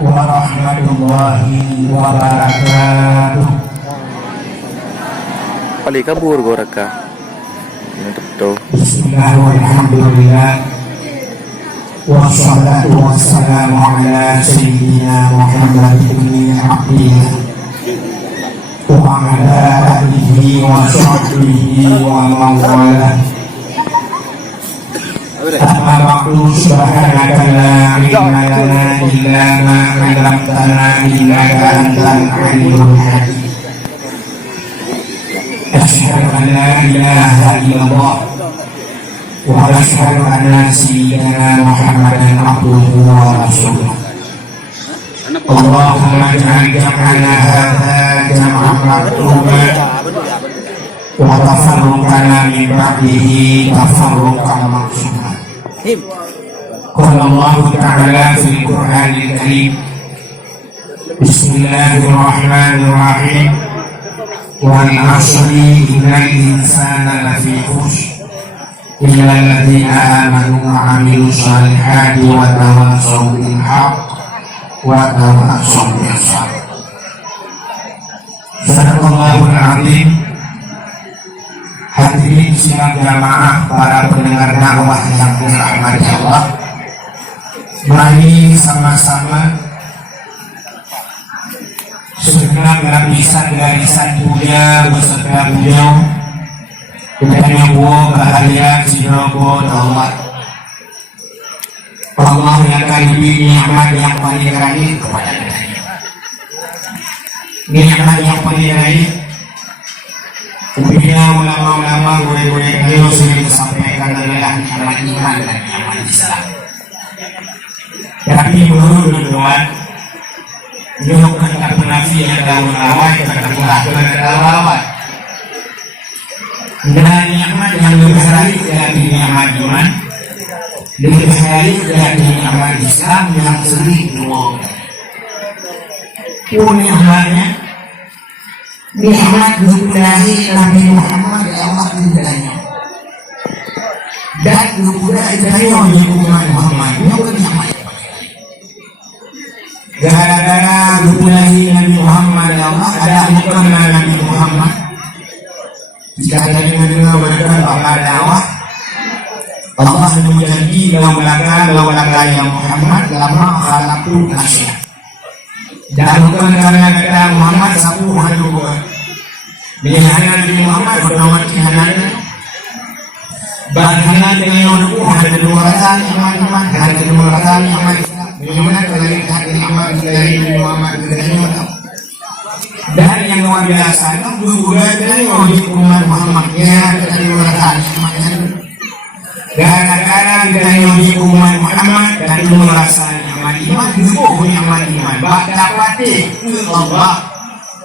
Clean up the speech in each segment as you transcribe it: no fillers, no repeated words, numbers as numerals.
warahmatullahi wabarakatuh. Pali kabur goraka. Betul. Bismillah walhamdulillah. Wassalatu wassalamu ala sayyidina Muhammad ibn Abdillah wa ala alihi wa sahbihi wa man walah. Amma ba'du, subhanaka la ilma lana illa ma 'allamtana innaka antal alimul hakim. Asyhadu an la ilaha illallah wa asyhadu anna sayyidana Muhammadan abduhu wa rasuluh. Allahumma ij'al jam'ana hadza jam'an marhuman wa tafarruqana min ba'dihi tafarruqan ma'suman. Qala Allah ta'ala fil Qur'anil Karim. Bismillahirrahmanirrahim. Wal 'asri innal insana lafi khusr illa alladziina amanu wa 'amilus shalihati wa tawassaw bil haqq wa tawassaw bis sabr. Sadaqallahul 'azim. Hadirin sidang jamaah, para pendengar dakwah yang dirahmati Allah, mari sama-sama segenap garisan punya beserta beliau kita nyoba bahagia sidogo Allah. Allah yang kalibi nikmat yang paling raih kepada kita. Nikmat yang paling raih. Kemudian ulama-ulama boleh-boleh beliau sering disampaikan adalah nikmat iman dan nikmat Islam. Tapi menurut tuan, beliau kata penafian daun awal, kata pelakuan awal. Dan nikmat yang lebih baik dari nikmat iman, lebih baik dari nikmat Islam yang sering dua. Nikmatnya nikmat berkelahi Nabi Muhammad Allah ridhanya dan berkelahi oleh umat Muhammad gara-gara berkelahi Nabi Muhammad Allah ada hukum Nabi Muhammad jika ada yang mendengar bahwa dakwah Allah menjanji lawan-lawan yang Muhammad lama khalaqtu nasihat dan bukan karena kata Muhammad satu hari dua. Bila Nabi Muhammad bernama Tuhannya, bahagian dengan orang ada dua rasa iman, ada dua rasa iman. Bagaimana kalau kita iman dari Muhammad dari Muhammad? Dan yang luar biasa itu juga dari orang umat Muhammad yang ada dua rasa iman. Gara-gara dari umat Muhammad dan dua rasa iman juga punya iman. Dapati Allah,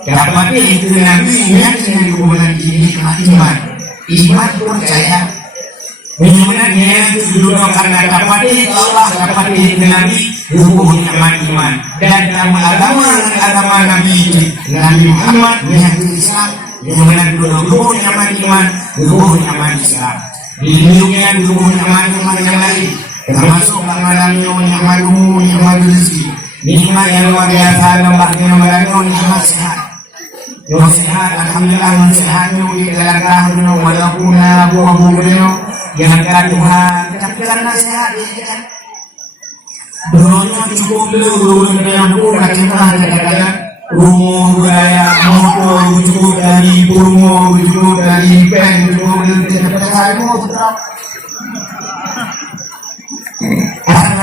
dapati itu Nabi yang dihubungkan ini iman. Iman percaya. Bagaimana dia dulu karena dapati Allah, dapati itu Nabi dihubungkan iman. Dan dalam agama Nabi Muhammad yang Islam, bagaimana dulu iman, dihubungkan Islam. Dihubungkan iman yang lain. Termasuk mengalami nikmat rezeki, nikmat yang luar biasa, nikmat sehat. Yang sehat, alhamdulillah sehatnya di dalam tahun walaupun abu beliau yang kata Tuhan, tapi karena sehat dia doanya cukup dulu dengan pura kita ada rumah budaya motor cukup dari rumah cukup dari bank cukup dari tempat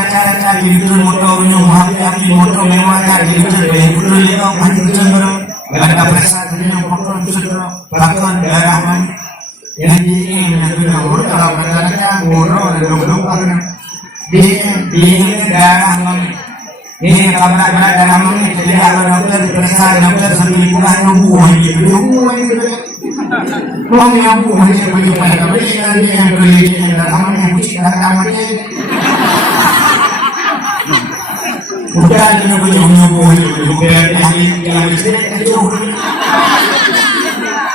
cara-cara gitu motornya hati-hati motor mewah gitu betul dia mati cenderung enggak ada perasaan motor cenderung bahkan darahman yang ini menjadi motor kalau mereka motor dong karena di darahman ini kalau ada darahman jadi kalau dokter periksa dokter sambil bukan buah gitu buah yang buah dia bagi pada mereka yang beli darahman yang kucing darahman bukan yang punya bukan yang itu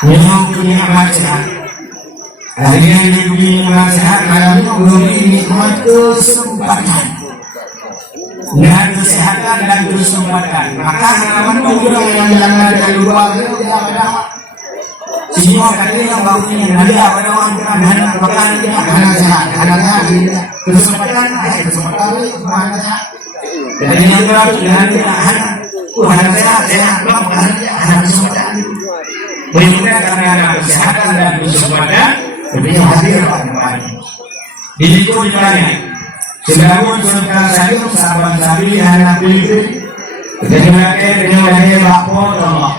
yang punya macam akhirnya yang punya macam malam belum nikmat kesempatan dengan kesehatan dan kesempatan. Maka halaman orang yang jalan dari luar itu tidak ada. Semua katanya barunya ada pada orang dan bahkan anak sehat, kesempatan sehat. Jadi yang baru dengan anak sehat, anak kesempatan. Berikutnya karena ada kesehatan dan kesempatan, tentunya hadir pada hari. Di situ ditanya, sedangkan sekarang saya sahabat sabi anak itu, dengan lapor Allah.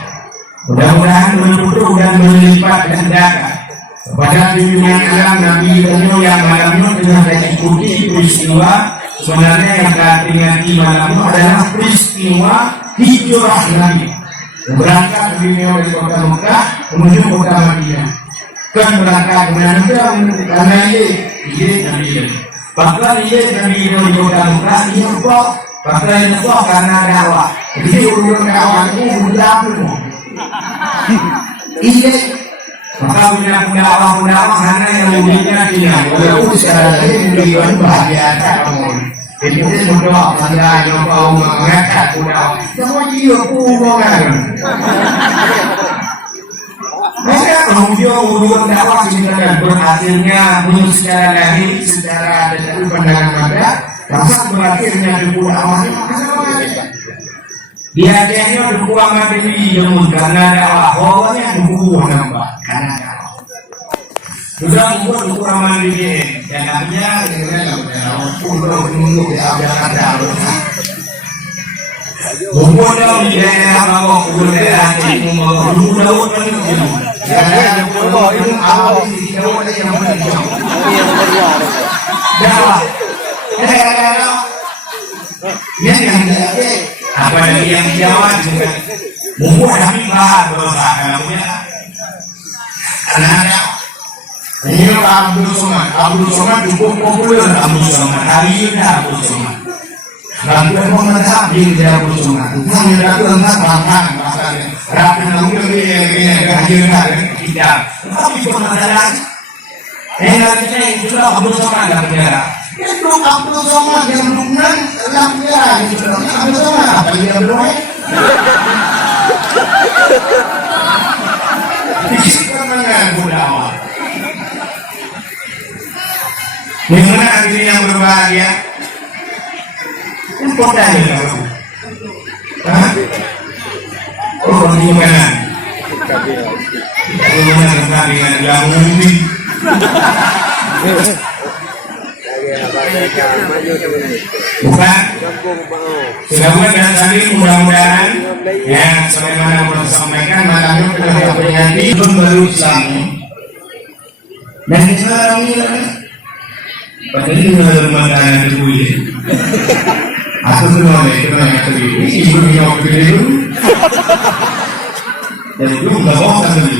Mudah-mudahan berputu dan berlipat gandakan kepada dunia alam Nabi yang malamnya telah diikuti peristiwa. Sebenarnya yang kita peringati malam adalah peristiwa hijrah Nabi berangkat dari kota Mekah menuju kota Madinah. Kan berangkat dengan karena ini Nabi. Bahkan ini Nabi di kota Mekah ini kok bahkan ini kok karena dakwah. Jadi urusan dakwah itu berlaku. Ini maka punya Allah karena yang memilihnya dia. Walaupun secara lain beriman bahagia kamu. Jadi kita berdoa pada yang kau mengangkat punya. Semua dia hubungan. Maka ujung dakwah sebenarnya berhasilnya belum secara lahir, secara dari pandangan mata, rasa berakhirnya dulu awalnya. Biasanya berkuah mati di jemur karena dakwah, awalnya berkuah nambah karena dakwah. Sudah membuat berkuah mandi ini, dan akhirnya dengan pulau menunggu di ajaran dakwah. Membuat dakwah di daerah bawah, kubur daerah ini membuat dakwah penuh. Daerah pulau itu awal di dakwah yang menjauh. Dakwah, daerah yang ada. Apa yang Jawa juga membuat kami bahas dosa dalamnya. Karena ini Abdul Somad cukup populer. Abdul Somad hari ini Abdul Somad. Dan dia mengenal di Abdul Somad. Dia mengenal bahkan rapi lalu ini kehajiran kita. Tapi permasalahan yang kita itu Abdul Somad dalam penjara. Itu Abdul Somad yang lukman lapnya itu Abdul Somad apa dia berdoa? Disiplin mengaku dakwah. Bagaimana akhirnya yang berbahagia? Kota ini kamu. Oh di mana? Di mana dengan yang mungkin? Bukan sebagai dan tadi mudah-mudahan ya sebagaimana belum sampaikan malam itu telah peringati itu baru Islam dan sekarang ini padahal ini makanan itu ya aku semua itu banyak sekali ibu nyok itu dan itu nggak bohong sekali.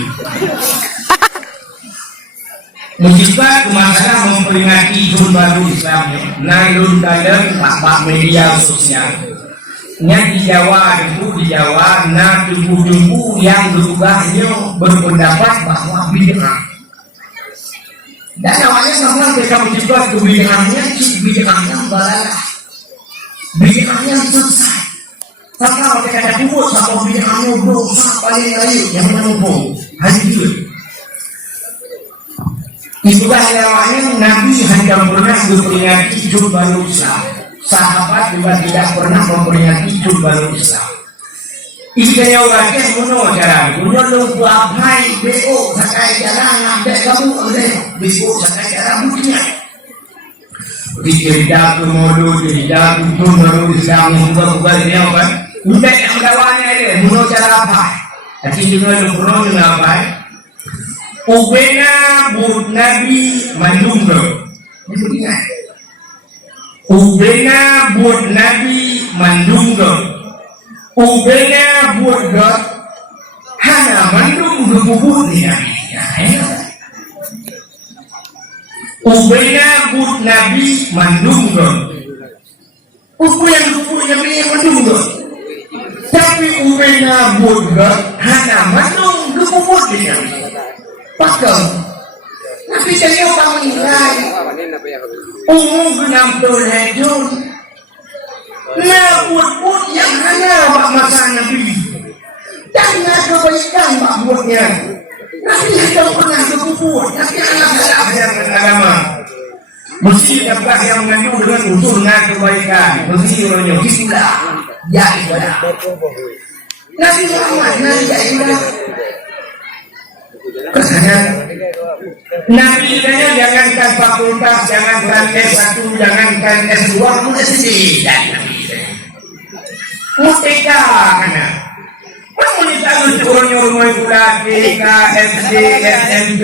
Musibah masalah memperingati Tahun Baru Islam, nailun dalam pak media sosial. Di Jawa, nah tunggu yang berubahnya berpendapat bahwa bid'ah. Dan awalnya sama mereka mencoba bid'ahnya balalah, bid'ahnya selesai. Tapi kalau mereka kubur sama bid'ahnya dosa paling lain yang menumpuk hari itu. Itulah namanya Nabi hanya pernah memperingati Tahun Baru Islam. Sahabat juga tidak pernah memperingati Tahun Baru Islam. Istilah orangnya menurut cara menurut buahai BO sakai jalan ambil kamu oleh BO sakai jalan buktinya. Tidak kemudian tidak Tahun Baru Islam bukan ini apa? Udah yang dakwanya ini menurut cara apa? Tapi juga menurut apa? Ubena buat Nabi mandunggo. Ubena buat Nabi mandunggo. Ubena buat God hana mandunggo bubut dia. Ubena buat Nabi mandunggo. Ubu yang Nabi mandunggo. Tapi ubena buat God hana mandunggo bubut dia. Pakam, tapi saya orang menilai umum 60 tahun Nah, buat yang hanya bak masa Nabi. Jangan kebaikan bak buatnya. Nabi tidak pernah berkumpul. Tapi anak-anak yang agama. Mesti dapat yang mengandung dengan usulnya kebaikan. Mesti orangnya istilah. Ya ibadah. Nabi Muhammad, Nabi ya ibadah. Kesannya Nabi katanya jangankan fakultas, jangankan S1, jangankan S2, S3 Muteka kana. Kamu ditahu orangnya rumah pula TK, SD, SMP,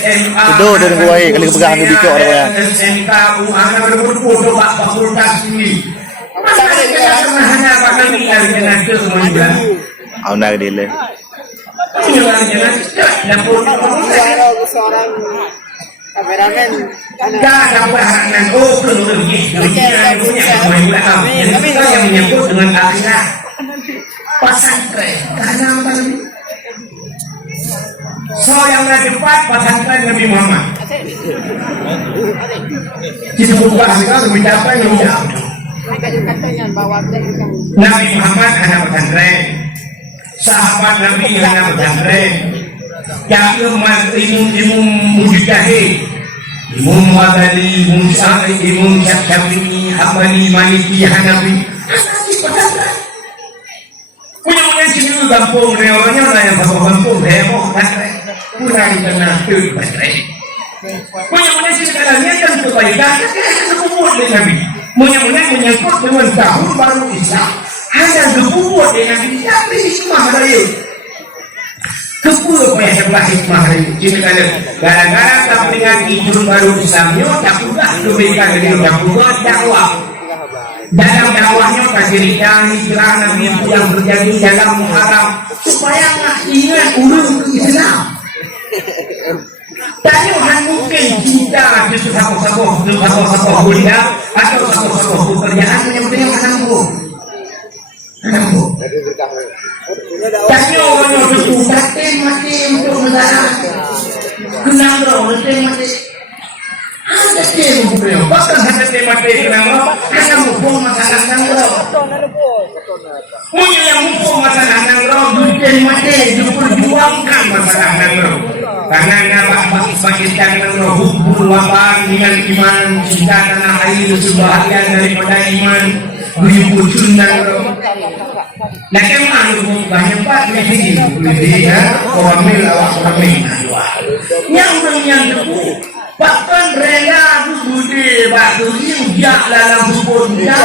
SMA. Itu dari gua kali kepegang ke bicok orang. SMK, anak berfoto pak fakultas ini. Masa kita hanya pakai tinggal dengan semuanya. Auna dile. Seorang kameramen bahangan yang menyebut dengan akhirat pesantren karena apa? So yang depan pesantren Nabi Muhammad disebut bahasa mencapai yang jauh. Nabi Muhammad anak pesantren, sahabat Nabi anak pesantren. Yang imam mujtahid, imam Ghazali, imam Syafi'i, imam Syafi'i, Hambali, Maliki, Hanafi. Punya sini kampung orangnya lah yang kampung heboh kan, kurang kenal pesantren. Punya sini katanya kan kebaikan, kan kebubur dengan Nabi. Punya menyangkut dengan tahun baru Islam, hanya kebubur dengan Nabi. Tapi semua ada yuk. Kepuluh sebelah hikmah ini gara-gara kepentingan hidup baru Islamnya tak juga kebaikan dari tak juga dakwah. Dalam dakwahnya fasilitas hijrah Nabi yang terjadi dalam Muharram supaya ingat ulun ke Islam. Tanya mungkin cinta itu satu-satu bunda atau satu-satu pekerjaan yang penting anakku. Tanya orang itu mati untuk mendarah kenang dong, mati ada tim beliau, bahkan ada tim mati kenapa? Karena mumpung masalah nangro. Punya yang mumpung masalah nangro, duit mati diperjuangkan masalah nangro. Karena nama Pakistan nangro hubung wabang dengan iman, cinta tanah air sebahagian daripada iman. Berhubung nangro. Nah, kemana banyak pak ya, orang melawak yang debu, bahkan rela budi batu injak dalam hukumnya,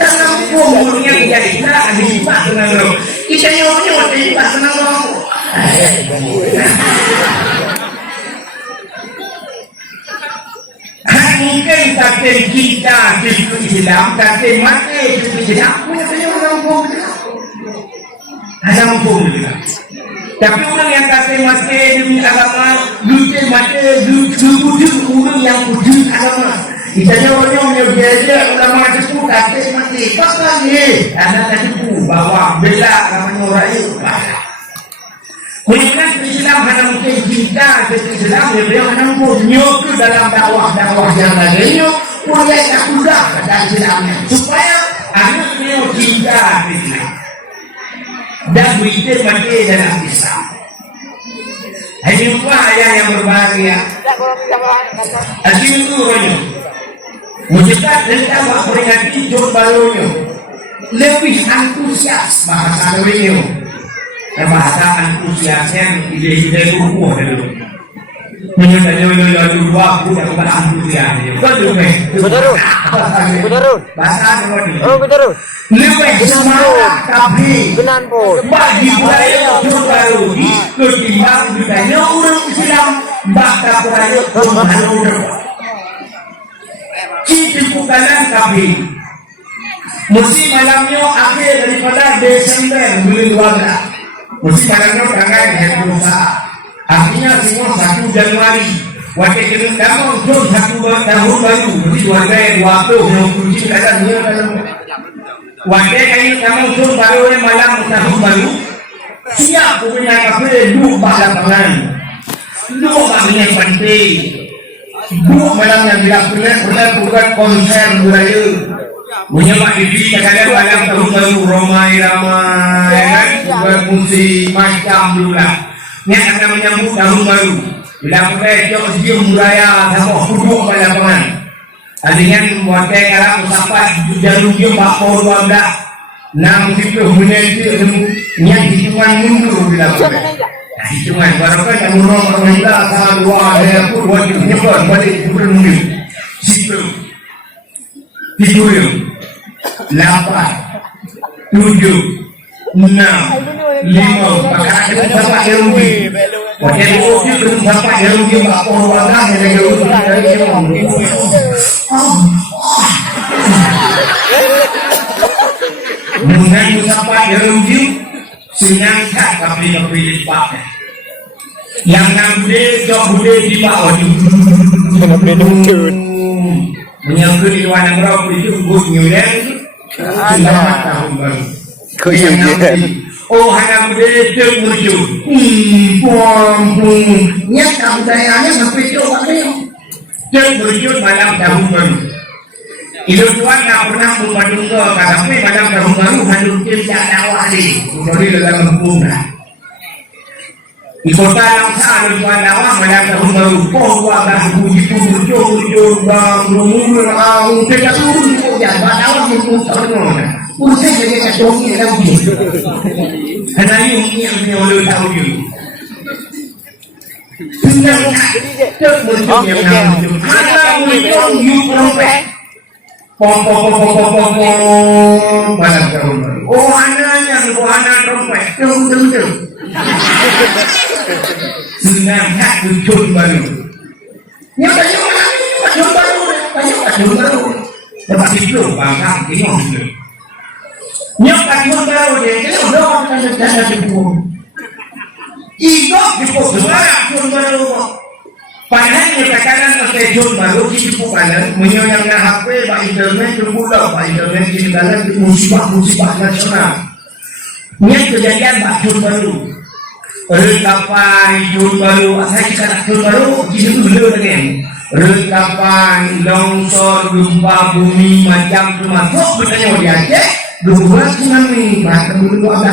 dalam hukumnya jadi tak ada pak tenang kita nyonya waktu pak tenang mungkin kakek kita di Islam, kakek mati di Islam, punya orang hukum, ada hukum juga. Tapi orang yang kakek mati demi agama, duit mati demi orang yang wujud agama. Misalnya orang yang biasa ulama itu kakek mati, bahkan ni ada tadi bawa bela agama orang itu. Kemudian Islam hanya mungkin kita Islam beliau hanya nyok dalam dakwah yang lainnya mulai tak mudah dari Islamnya supaya anak beliau cinta Islam dan berita mati dalam Islam. Ini apa ayat yang berbahagia? Asal itu orangnya mencetak dan dakwah peringati jodoh barunya lebih antusias bahasa beliau. Bahasa antusiasnya ide-ide buku dulu. Menyudah dua buku yang antusias. Betul. Bahasa dulu. Oh betul. Lebih semangat tapi bagi budaya baru ketimbang budaya orang Islam baka budaya orang. Citi bukanan tapi musim malamnya akhir daripada Desember bulan 12. Mesti malamnya tanggal 21. Artinya semua 1 Januari. Waktu kita kamu jom 1 tahun baru. Mesti 2020 yang kunci kata dia dalam. Waktu kamu jom baru malam tahun baru. Siap punya kafe dua lapangan. Dua punya pantai. Bu malam yang benar bukan konser budaya. Menyemak diri kadang malam tahun baru ramai kan, bukan musik macam dulu lah. Ni akan menyambut tahun baru. Bila pakai jok sium budaya sama duduk pada lapangan. Artinya buatnya kalau sampai jarum dia bakal dua belas. 60 minit yang hitungan mundur bila pakai. Hitungan barangkali yang murah Alhamdulillah salah dua ada pun wajib nyebar balik kemudian mundur. Situ. 7, 8, 7, 6, 5. Pakai sampai dia rugi. Pakai rugi belum sampai dia rugi bakal dua belas yang dia rugi dari Mungkin sampai dia rugi senyangkat tapi lipat. Yang namanya jauh boleh di bawah menyangkut di luar negara itu bunyinya selamat tahun baru. Oh hanya boleh termuncul. Nya budayanya sampai coba dia termuncul malam tahun baru. Itu tuan tak pernah membantu tapi malam tahun baru handuk tidak dakwah ni. Dari dalam kampung lah. Di kota yang sana tuan dakwah malam tahun baru. Pohon dah bunyi muncul bang rumur tidak turun dia dakwah muncul tahun. Usai jadi kadongi lagi. Karena ini yang oleh tahu dia. Senang termuncul yang namanya. Karena muncul you trompet. Pom malam tahun baru. Oh anaknya anak trompet. Tung. Senang hak tahun baru. Ni banyak tahun baru. Lepas itu bangga tengok tu. Ni tahun baru dia kita dah akan jumpa. Igok di pos tahun baru. Padahal katakan tahun baru kita bukan menyayang HP pak internet terbuka pak internet di dalam musibah nasional. Ini kejadian tahun baru. Rekapan tahun baru, saya cakap tahun baru kita dulu dengan rekapan longsor gempa bumi macam termasuk bertanya di Aceh 12 tsunami bahkan dulu ada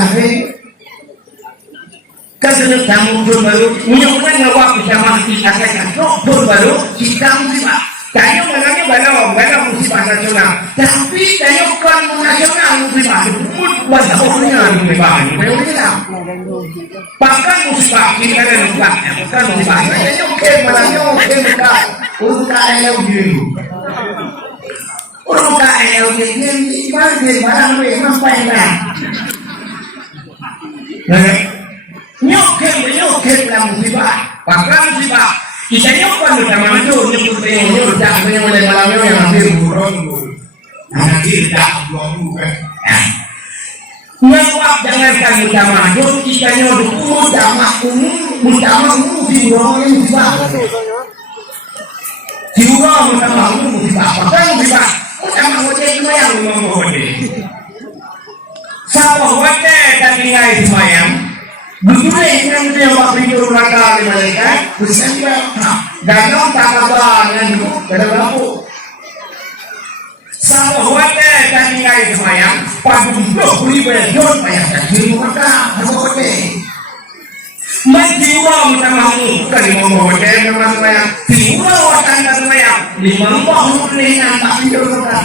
Kesenang tamu tahun baru, mudah-mudahan ngawak bisa mati akan tahun baru kita musibah. Tanya mengenai bala musibah nasional, tapi tanya bukan nasional musibah. Buat orangnya musibah, betul. Bahkan musibah kita ada bukan musibah. Tanya okey malangnya okey muda, urusan LG. Urusan LG ni barang sampai dah. Nyokep lah musibah, bahkan musibah. Kita nyokap bersama itu, nyokap jangan oleh malamnya yang hampir burung, nanti tak burung kan. Nyokap jangankan bersama itu, kita nyokap bersama si burung yang musibah. Si burung bersama musibah, bahkan musibah. Bersama wajah semayang memang wajah. Sawah wajah dan tinggal semayang. Betul yang dia waktu itu mereka di mereka bersama gagal tak kabar yang itu pada berlaku. Sama hotel dan tinggal semayang pada untuk beli berjual banyak jadi mereka hotel. Menjiwa utamamu bukan di mau hotel dengan semayang. Jiwa wasan semayang 50 yang tak tidur mereka.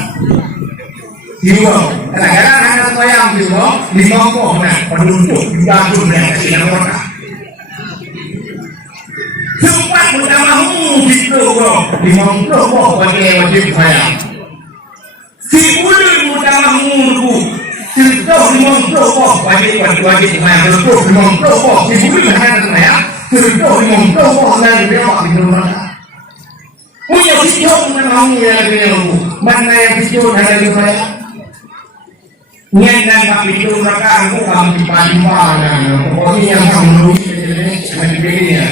Jiwa, kadang-kadang hanya semayang jiwa 50 nah penduduk jatuh mereka tidak mereka. Sempat utamamu gitu bro 50 wajib semayang. Si ulun utamamu dulu Terus 50 wajib semayang. Terus 50 si ulun hanya semayang. Terus 50 dan dia di rumah. Punya video utamamu yang dia mana yang video hanya di semayang. Niat dan tak itu mereka aku kamu dipanjang pokoknya yang kamu nulis macam begini ya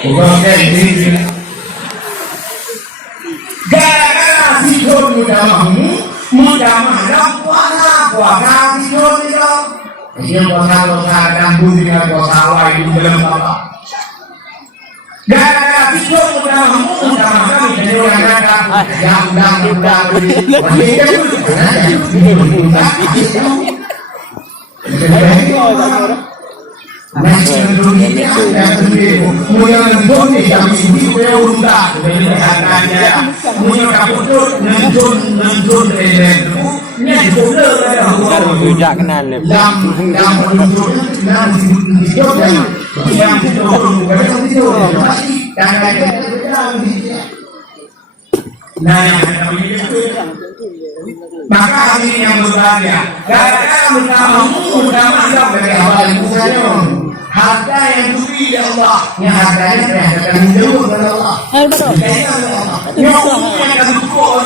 pokoknya ini gara-gara video mudah mahal puasa video itu dia puasa dan budi dengan puasa awal itu belum apa gara-gara Tapi dia mudah kami jadi orang ada yang mudah Rujak kenal le. Maka kami yang berbahagia gara-gara mudah masuk dari awal misalnya harta yang diberi ya Allah yang harganya terhadap menjauh dari Allah yang akan dukung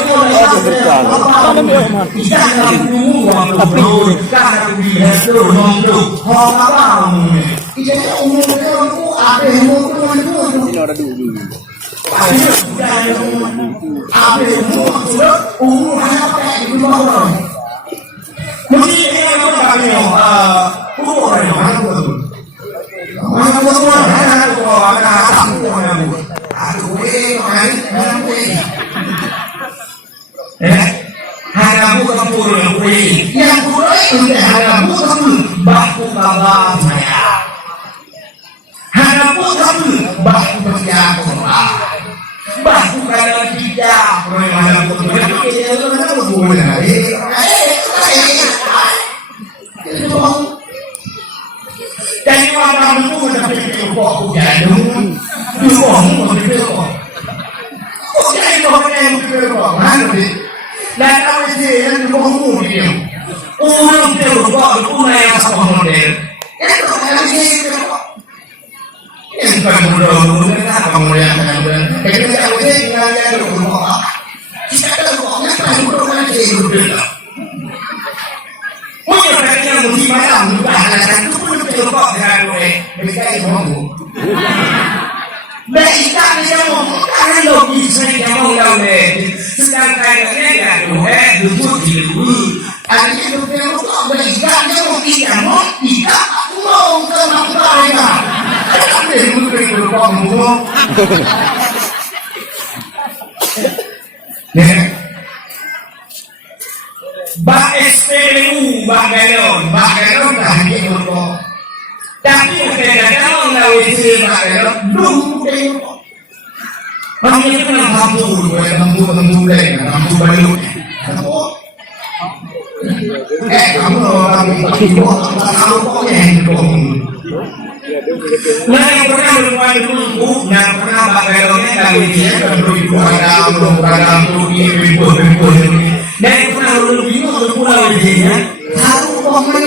Bak SPBU, bak galon dah gitu kok. Tapi kadang-kadang lawan isi bak galon, belum gitu. Kami itu nak mampu baru. Kamu orang itu yang nah yang pernah bermain dulu, yang pernah bak galonnya lawan dia beribu dan yang pernah lebih pulau dia satu komen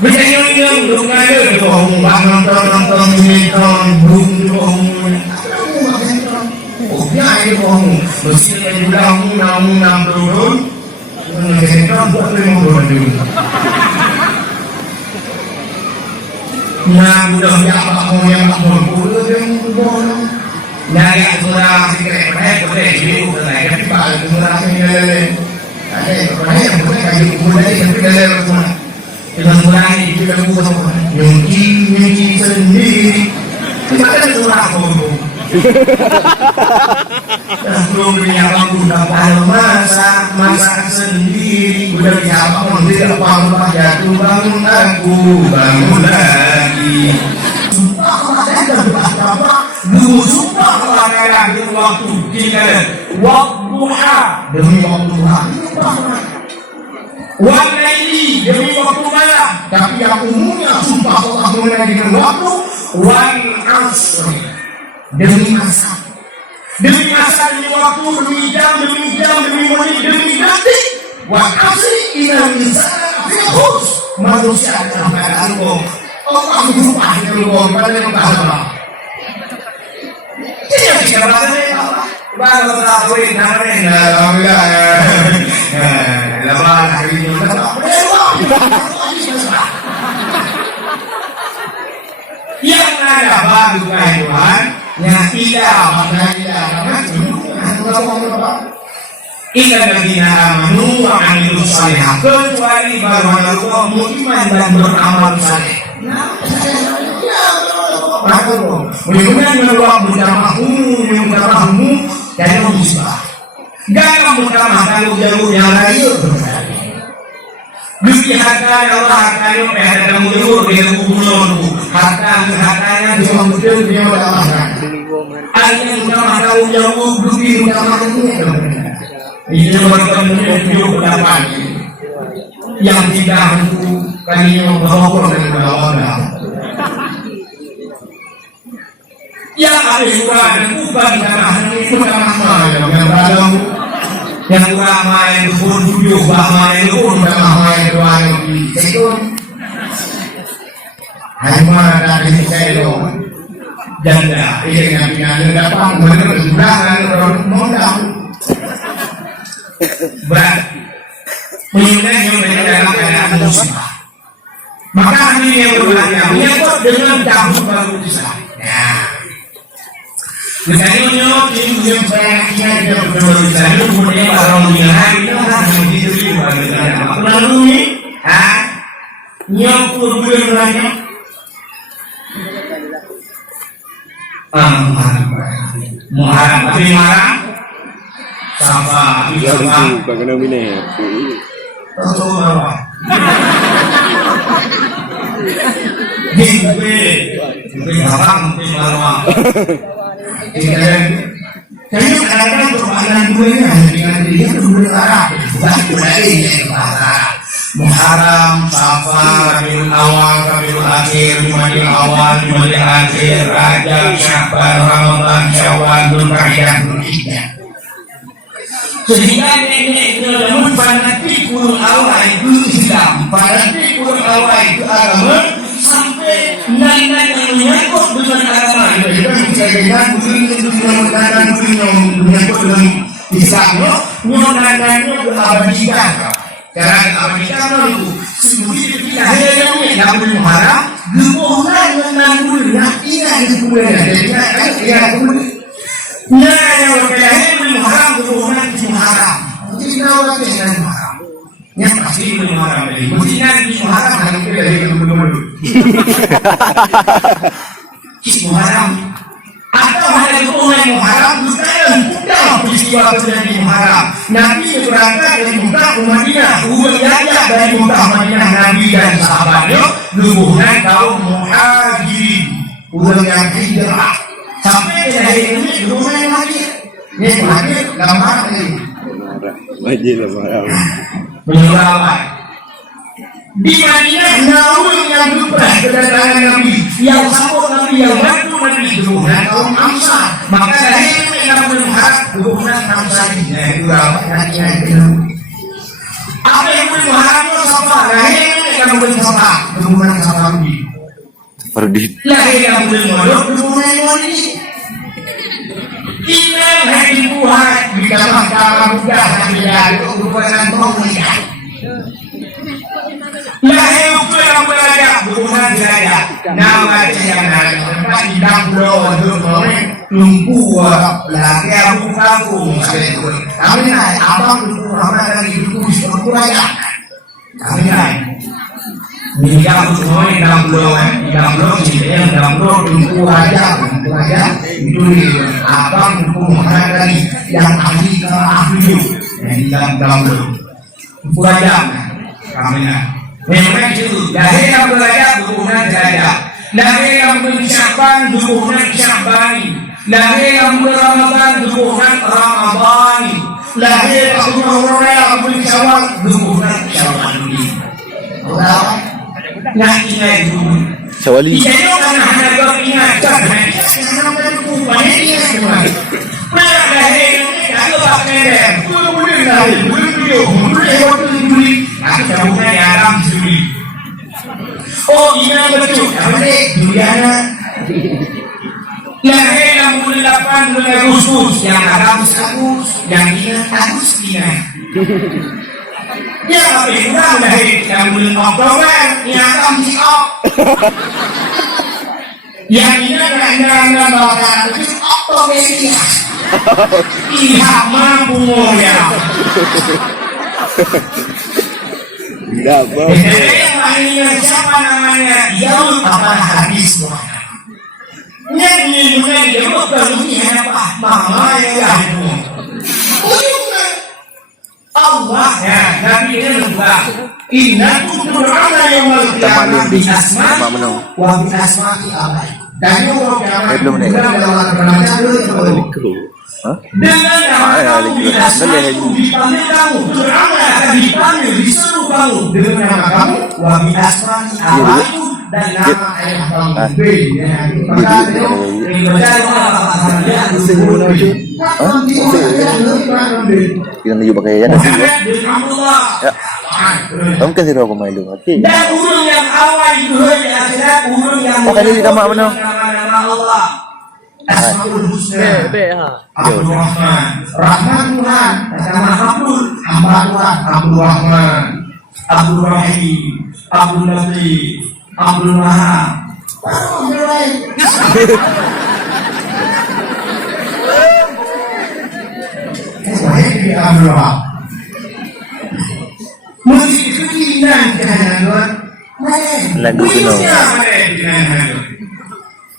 bisa yang belum ada bohong nonton sinetron bohong ini bohong mesti undang turun sinetron buat 5 bulan dulu. Nah, mudah yang puluh yang bohong. Nah, yang sudah sikit boleh jadi udah naik tapi sudah sini ada yang boleh kayu mulai tapi dalam semua. Kita mulai kita buat semua. Nyuci sendiri. Kita ada sudah bohong. Belum menyapa udah masak sendiri udah menyapa nanti apa jatuh bangun lagi sumpah pangeran di waktu kita waktuha demi waktuha walaili demi waktu malam tapi yang umumnya sumpah Allah mengenai dengan waktu wal asr demi masa demi waktu, demi jam, demi menit, demi detik. Wa asri inal insana fi khusr. Manusia dalam keadaan bohong. Allah berubah dari bohong pada yang bahasa. Tidak bisa bahasa Allah. Bahasa terakhir nanti alhamdulillah. Lepas hari ini yang ada baru Tuhan yang tidak maknanya Illa alladziina aamanu wa 'amilus shalihaat, kecuali baru Allah beriman dan beramal saleh. Kemudian meluap mujamahmu dan musibah. Gagal mujamah kalau jauh yang lain. Gusti harta Allah hartanya pada kamu jauh dengan hubungan hartanya bisa mengutip dia Allah. Akhirnya mujamah kalau jauh Gusti mujamah ini. Ini merupakan video pendapat yang tidak mampu kalian membawa dari Allah. Ya ada juga dan bukan yang ramai pun tujuh ramai pun ramai doang itu hanya dari saya janda ini yang punya dapat menurut modal berat menyukai dalam keadaan musibah. Maka ini yang berlaku menyangkut dengan dahulu baru bisa. Misalnya yang saya ingat dia berbicara kemudian orang mengenai itu yang dituju pada lalu ni, nyamper bulan lainnya, Muharram, tapi Muharram, sampai bagaimana ini? Tahu apa? Mungkin apa? Mungkin apa? Jadi kadang-kadang permasalahan duanya dengan dia berbeda arah, bukan berbeda Muharram, Safar, Rabiul Awal, Rabiul Akhir, Jumadil Awal, Jumadil Akhir, Rajab, Sya'ban, Ramadan, Syawal, Dzulqa'dah, Dzulhijjah. Sehingga ini namun fanatikul awal itu Islam, fanatikul awal itu agama sampai nilai-nilai yang menyangkut dengan agama. Jadi kita dengar begini itu menyangkut dengan Islam, nilai-nilainya berabadikan. Karena abadikan itu semuanya kita hanya yang Muharram, gemuran yang nanggung nak ingat itu kemudian. Jadi kan dia kemudian. Nah, yang berkaitan dengan Muharram gemuran di Muharram. Mungkin kita orang yang Muharram. Yang pasti di Muharram ini. Mungkin di Muharram kalau kita dari dulu. Di Muharram. Atau hari kemudian Muharram bukan mudah peristiwa terjadi Muharram. Nabi berangkat dari Mekah ke Madinah, uang jajah dari Mekah Madinah Nabi dan sahabatnya, gemuran kaum muhajirin, uang yang hijrah. Sampai ke hari ini gemuran lagi. Ini muhajir gambar ini. Wajib lah. Menyelamat. Di Madinah namun yang berperang kedatangan Nabi, yang sambut Nabi, yang bantu Nabi gemuran kaum Ansar. Maka dari ini yang melihat gemuran Ansar ini, itu apa nanti apa yang Muharram itu sama? Lahir yang bersama gemuran sama Nabi. Fardit. Lahir yang bersama gemuran ini. Ini hari Tuhan di dalam mudah tidak itu merupakan pengulihan. Lahir itu yang berada gemuran berada. Nama yang ada tempat di dalam untuk lumpuh lagi aku kampung itu. Kami naik abang lumpuh ramai lagi itu seperti aja. Kami naik. Ini kamu semua di dalam blog ini dalam blog lumpuh aja itu abang lumpuh ramai lagi yang ahli di dalam blog lumpuh aja. Kami naik. Memang itu dari yang berada gemuran berada. Lahir yang Sya'ban gemuran Sya'bani. Lahir yang Ramadan gemuran Ramadhani. Lahir yang Syawal gemuran Syawali. Nah ini itu. Syawali. Ini karena hanya ingat karena ini semua. Mana lahir kalau pakai kemudian lahir aku jauhnya ya Arab Juli. Oh iya betul. Apa Juliana? Lahir yang bulan 8 bulan Agustus, yang Arab Agustus, yang ingat Agustina. Ya tapi kurang lahir yang bulan Oktober, yang Arab Sikok. Yang ingat bahwa Oktober. Tidak mampu ya. Tidak apa. Jadi siapa namanya? Yang apa hadis Nyanyi dia bukan apa mama yang Allah ya Nabi ini berdoa inna tu'ana yawmal qiyamah bi asma'i wa bi asma'i Allah dan belum nih. dengan nama kamu dipanggil kamu Tu'ana akan dipanggil disuruh kamu dengan nama kamu wa bi asma'i Allah dan nama ayah kamu maka ini Kita menuju pakai ya nanti ya. Kamu kan sih pemain lu, oke? Dan urung yang awal itu di akhirat urung yang Makanya di kamar mana? Nama Allah. Asmaul Husna. Abdul Rahman. Rahman Tuhan. Nama Abdul. Hamba Tuhan. Abdul Rahman. Abdul Rahim. Abdul Latif. Abdul Wahab. Abdul Wahab. Musik keinginan kehadiran lagu kuno.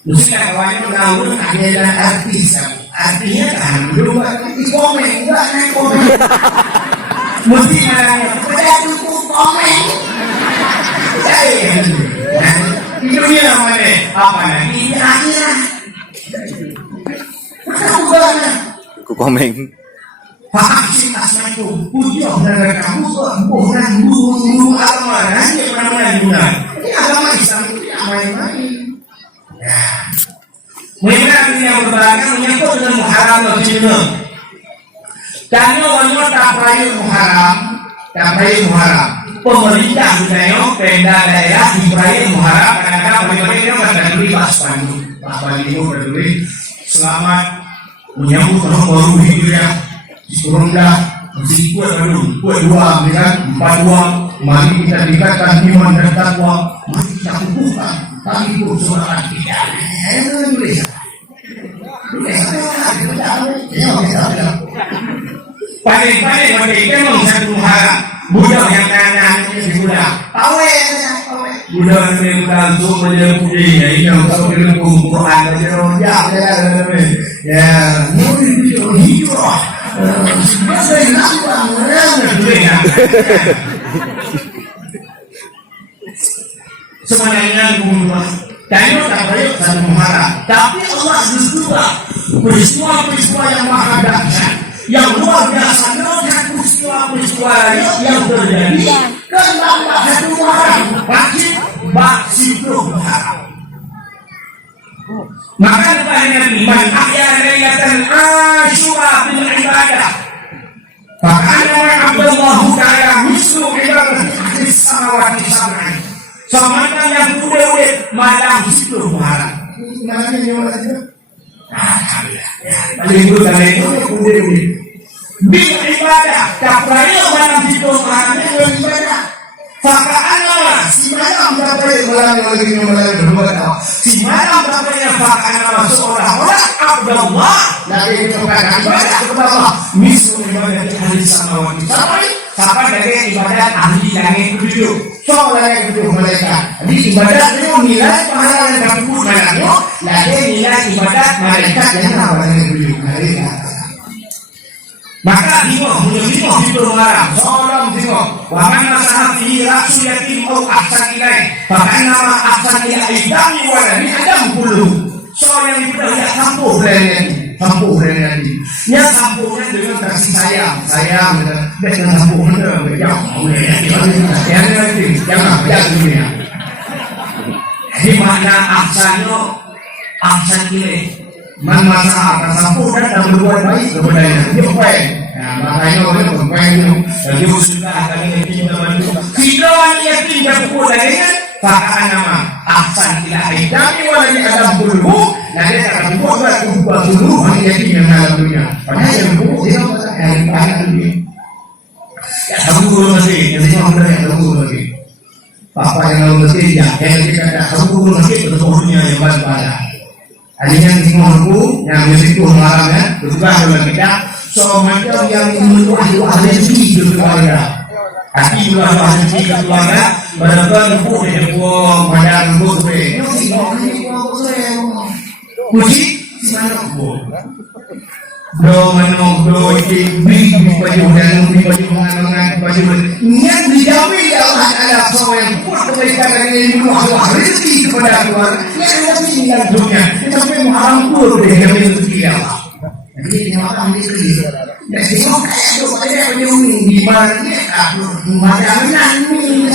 Musik kawannya mengaul adalah artis. Artinya kan belum artis komen, enggak naik komen. Musik malahnya pada dukung komen. Saya itu dia namanya apa lagi? Ini akhirat. Aku komen. Vaksin asmatu ujung dari kamu bukan guru agama nanti pernah guna ini agama Islam itu yang main-main ya mereka yang berbangga menyangkut dengan muharam bersama karena orang tak perayaan muharam pemerintah budaya pemda daerah di perayaan muharam kadang-kadang mereka pada bebas pandu apa ini berdiri selamat menyambut tahun baru hijriah Surunda masih kuat dua, kan? 4 uang. Mari kita tingkatkan iman dan takwa. Mari kita kukuhkan tali pun suara kita. Paling-paling mereka memang satu muharam. Budak yang kanan di budak. Budak yang bergantung menjadi pudingnya. Ini yang tahu dia Quran ya. Murid hijrah. Sebenarnya kayu tak baik satu muharam, tapi Allah juga peristiwa-peristiwa yang maha dahsyat, yang luar biasa, dengan peristiwa-peristiwa yang terjadi kenapa satu muharam bak situ muharam. Maka kepada man ahya lailatan asyura bil ibadah fakana abdallahu ta'ala mislu ibadati ahli samawati sab'an samanta yang udah malam situ muharam namanya yang mana itu paling itu dari itu udah bil ibadah kapraya malam situ muharam bil ibadah fakana si malam kapraya malam lagi malam si malam kapraya fakana seorang Abdullah lagi kepada ibadah kepada Allah misal ibadah ahli samawati sampai dari ibadah ahli langit ketujuh soalnya ketujuh malaikat jadi ibadah itu nilai pahala yang dapat malaikat lagi nilai ibadah malaikat yang apa yang ketujuh malaikat maka tengok itu haram seorang tengok waman nasahati rasul yatim au ahsan ilaih bahkan nama ahsan ilaih dami walani adam puluh soal yang kita lihat sampuh dari yang sampuhnya dengan kasih sayang dengan sampuhnya yang di mana ahsan ilaih man masalah sampuh dan berbuat baik kepadanya dia baik. Nah, makanya orang bermain itu jadi sudah akan yatim teman-teman. Kalau yatim berbuat dengan fakana nama ahsan ilahi kami walani adam bulu nanti akan dibuat dulu hanya yatim yang dalam dunia. Padahal yang bulu dia yang banyak dunia. Ya kamu guru masih, yang semua yang kamu guru masih. Papa yang lalu masih ya, yang kita kamu guru masih betul-betulnya yang banyak. Ada yang tinggalku, yang bersitu malamnya, berubah dalam kita. So macam yang mendoa rezeki ke keluarga. Hati juga rezeki ke keluarga. Benar-benar pun dia buang pada lembut boleh. Musik mana pun. Do menong do beli baju dan beli baju mengangan baju. Niat dijamin ada semua yang buat kebaikan ini dua rezeki kepada keluarga. Yang lebih tinggal dunia. Sampai mengampur dia rezeki Allah. Jadi orang mesti. Dan semua kayak tu ada penyumbang di mana ni aku macam ni.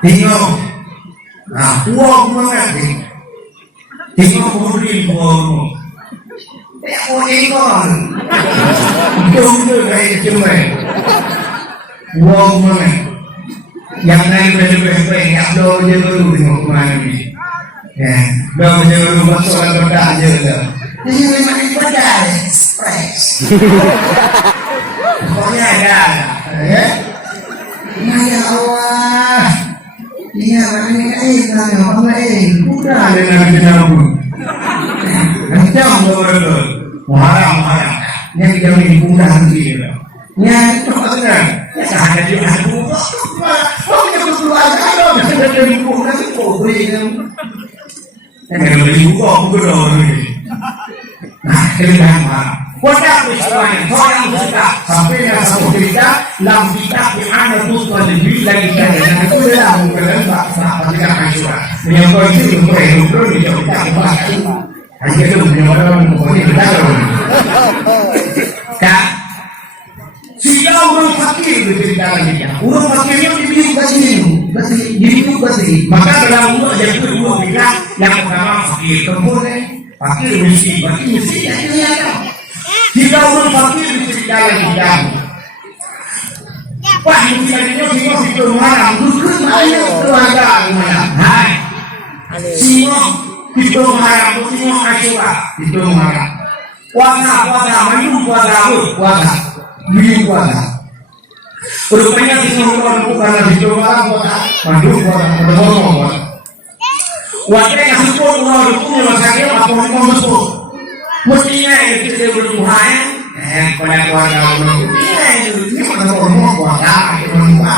Tengok. Nah, uang mana ni? Tengok beri uang. Tengok ikon. Jumpa kayak cuma. Uang mana? Yang lain berapa yang do je baru tengok mana ni. Ya, do je baru masuk kotak je dah. Ini memang ibadah express. Pokoknya ada. Ya. Ya Allah. Iya, mana udah dengan jenabun. Macam betul. Marah. Yang jamin mudah nanti. Ya, teruskan. Ya, ada di aku. Oh, dia keluarga ada dari bukan itu. Yang dari buku aku berdoa ini. Nah, kenapa? Pada peristiwanya, orang kita sampai dengan satu cerita, dalam kitab yang ada tutup lebih lagi dari itu adalah bukan tak tidak masalah. Menyangkut itu untuk dijawab bahasa. Hanya itu menyangkut mungkin betul. Tak. Sila orang fakir bercerita lagi. Orang fakirnya diberi kasih. Maka dalam umur yang kedua kita yang pertama fakir. Kemudian fakir mesti yang kelihatan. Jika orang fakir bercerita lagi. Wah, ini tengok itu marah. Bukan ayah keluarga mana. Hai. Tengok itu marah. Tengok Aisyah itu marah. Puasa, minum puasa. Minum puasa. Rupanya tengok orang bukan itu marah puasa. Minum puasa. Waktu yang sebut orang punya masalah apa orang masuk. Mestinya itu dia bertuhan. Pada keluarga orang ini mana orang keluarga orang tua.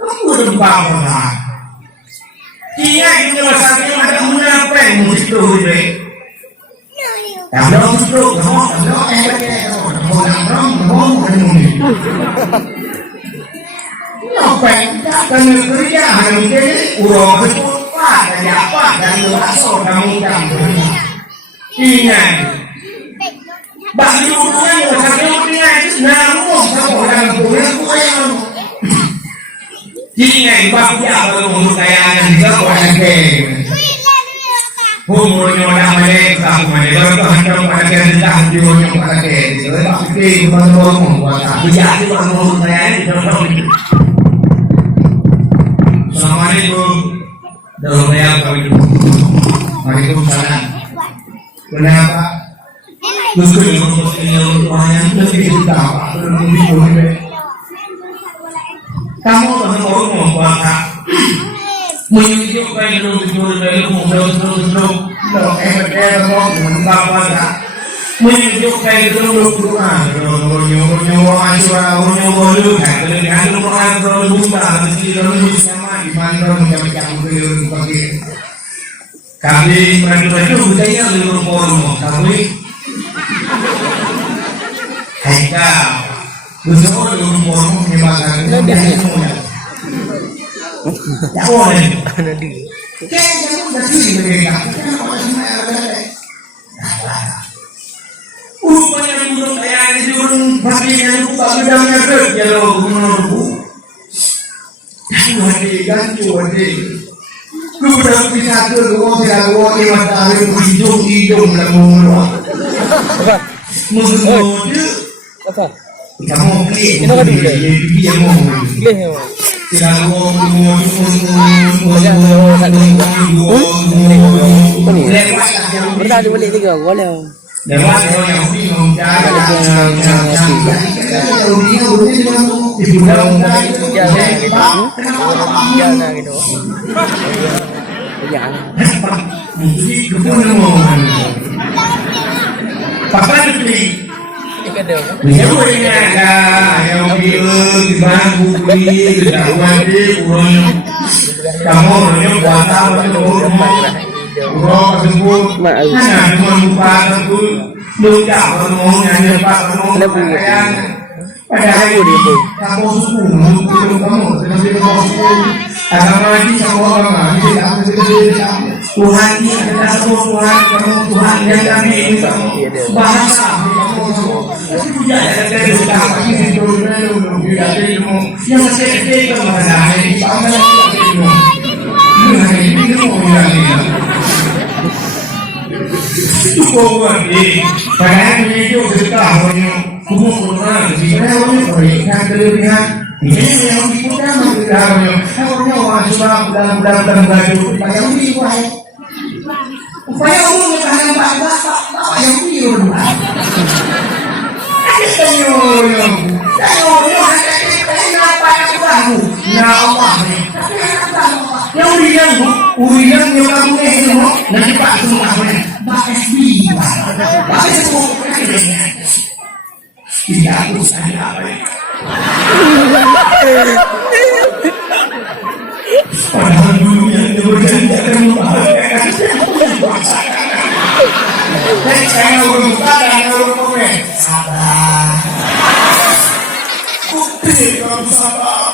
Kamu berubah orang. Dia itu masalahnya ada apa yang mesti diubah. Kalau itu apa yang kerja hari ini urang itu apa dan langsung kamu ingat bagi hubungan yang sakitnya itu namun sama orang punya ingat bagi apa menurut saya juga orang umurnya orang mereka mereka hendak pada rendah jiwanya pada itu tapi ngomong buat jadi menurut saya itu Assalamualaikum. Dalam yang kami Waalaikumsalam. Kenapa? Terus ini orang lebih suka lebih boleh. Kamu ngomong puasa. Menunjukkan menunjukkan kami berdua budaya lebih forum kami hingga besok lebih forum menyebabkan semuanya tak boleh rupanya burung kayak ini burung pagi yang buka gedangnya kerja loh menurutku hati gancu hati lu udah bisa tuh lu tidak lu lewat hari hidung lemur menurut apa kamu pilih ini kan dulu dia mau pilih tidak mau berada balik juga boleh lewat yang bingung Tinggal na gitu. Ayan. Ika daw. Tuhan kita semua Tuhan yang kami bahasa yang upaya umum yang padahal dunia yang berjanji akan membahagiakan saya berbuka dan berkomen sabar putih kamu sabar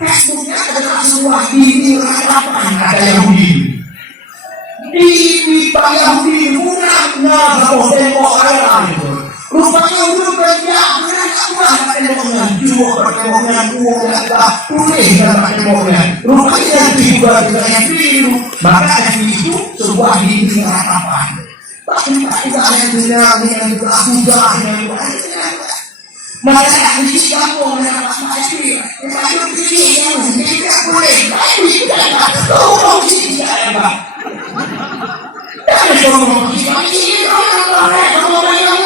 Facebooknya adalah sebuah dini harapan kata Yahudi. Di Bang Yahudi punahnya sebuah tembok alam itu. Rupanya udah banyak kata temboknya, jua temboknya, uang pulih dalam temboknya. Rupanya juga yang biru, maka itu sebuah dini harapan. Tapi tidak ada yang juga yang maka aku cakap orang masih itu yang tidak boleh tidak tahu sih apa tapi kalau kita ini orang yang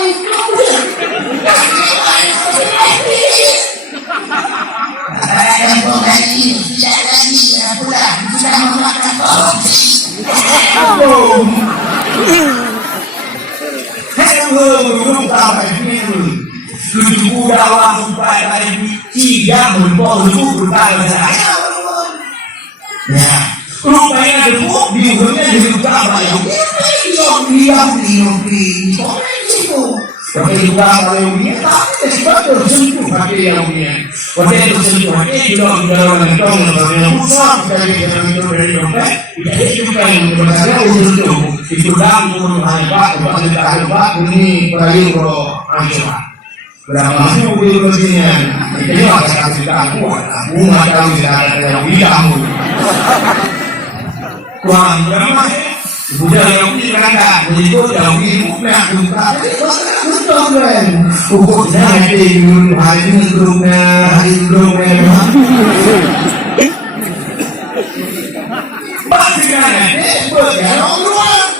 Tujuh dalam supaya hari tiga berpuluh berkali saya. Ya, rupanya debuk di ujungnya juga bayang. Tapi juga bayang dia tapi cepat tersentuh hati yang punya. Waktu tersentuh hati juga dalam mentong yang pusat dari dari dompet. Jadi juga yang bermasalah itu dalam menghadap kepada ini bagi pro anjing. Berapa mobil kesinian? Ini akan kasih aku macam tidak ada yang kamu. Kurang berapa? Sudah yang ini kan? Itu yang ini punya kita. Betul kan? Pokoknya nanti hari ini belumnya. Pasti kan?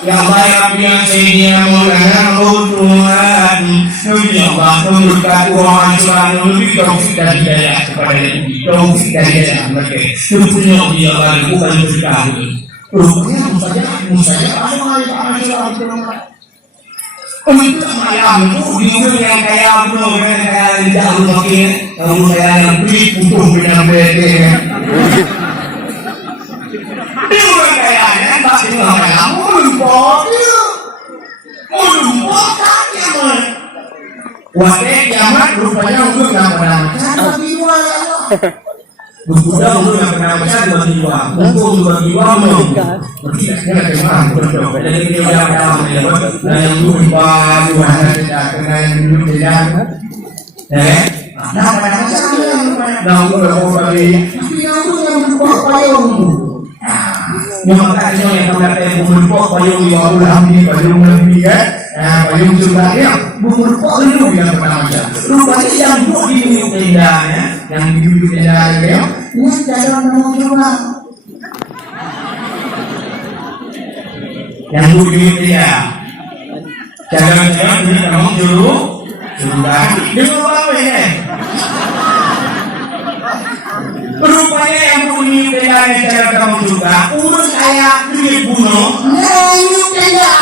Yang bayar yang senior mulanya Tuhan yang bantu berkat uang selalu lebih taufik dan hidayah kepada Nabi taufik dan hidayah mereka itu punya dia baru bukan berkah rupanya musanya untuk ayam itu bingung yang kayak belum kayak jauh makin kalau saya yang beli butuh punya mereka bingung kayaknya pasti nggak kayak Waktu kiamat rupanya untuk yang pernah besar jiwa. Bukunya untuk yang pernah besar jiwa. Buku dua jiwa belum. Berarti kemana berdua. Jadi dia yang dalam dan yang dua dua tidak kena yang dulu tidak. Nah pada masa yang dalam beberapa kali. Tapi yang berbuat payung. Nhưng mà tại sao yang kata bumur pok payung di bawah hamdi payung lebih kan? Payung juga ya. Bumur pok itu yang pertama saja. Rupanya yang duduk di ujung tenda ya, yang di ujung tenda ya, ini jalan nama juga. Yang duduk di ujung tenda, jalan-jalan ini kamu dulu, sudah. Dia apa ini? Rupanya yang bunyi tendanya cara kamu juga urus saya duit bunuh nyayuk tenda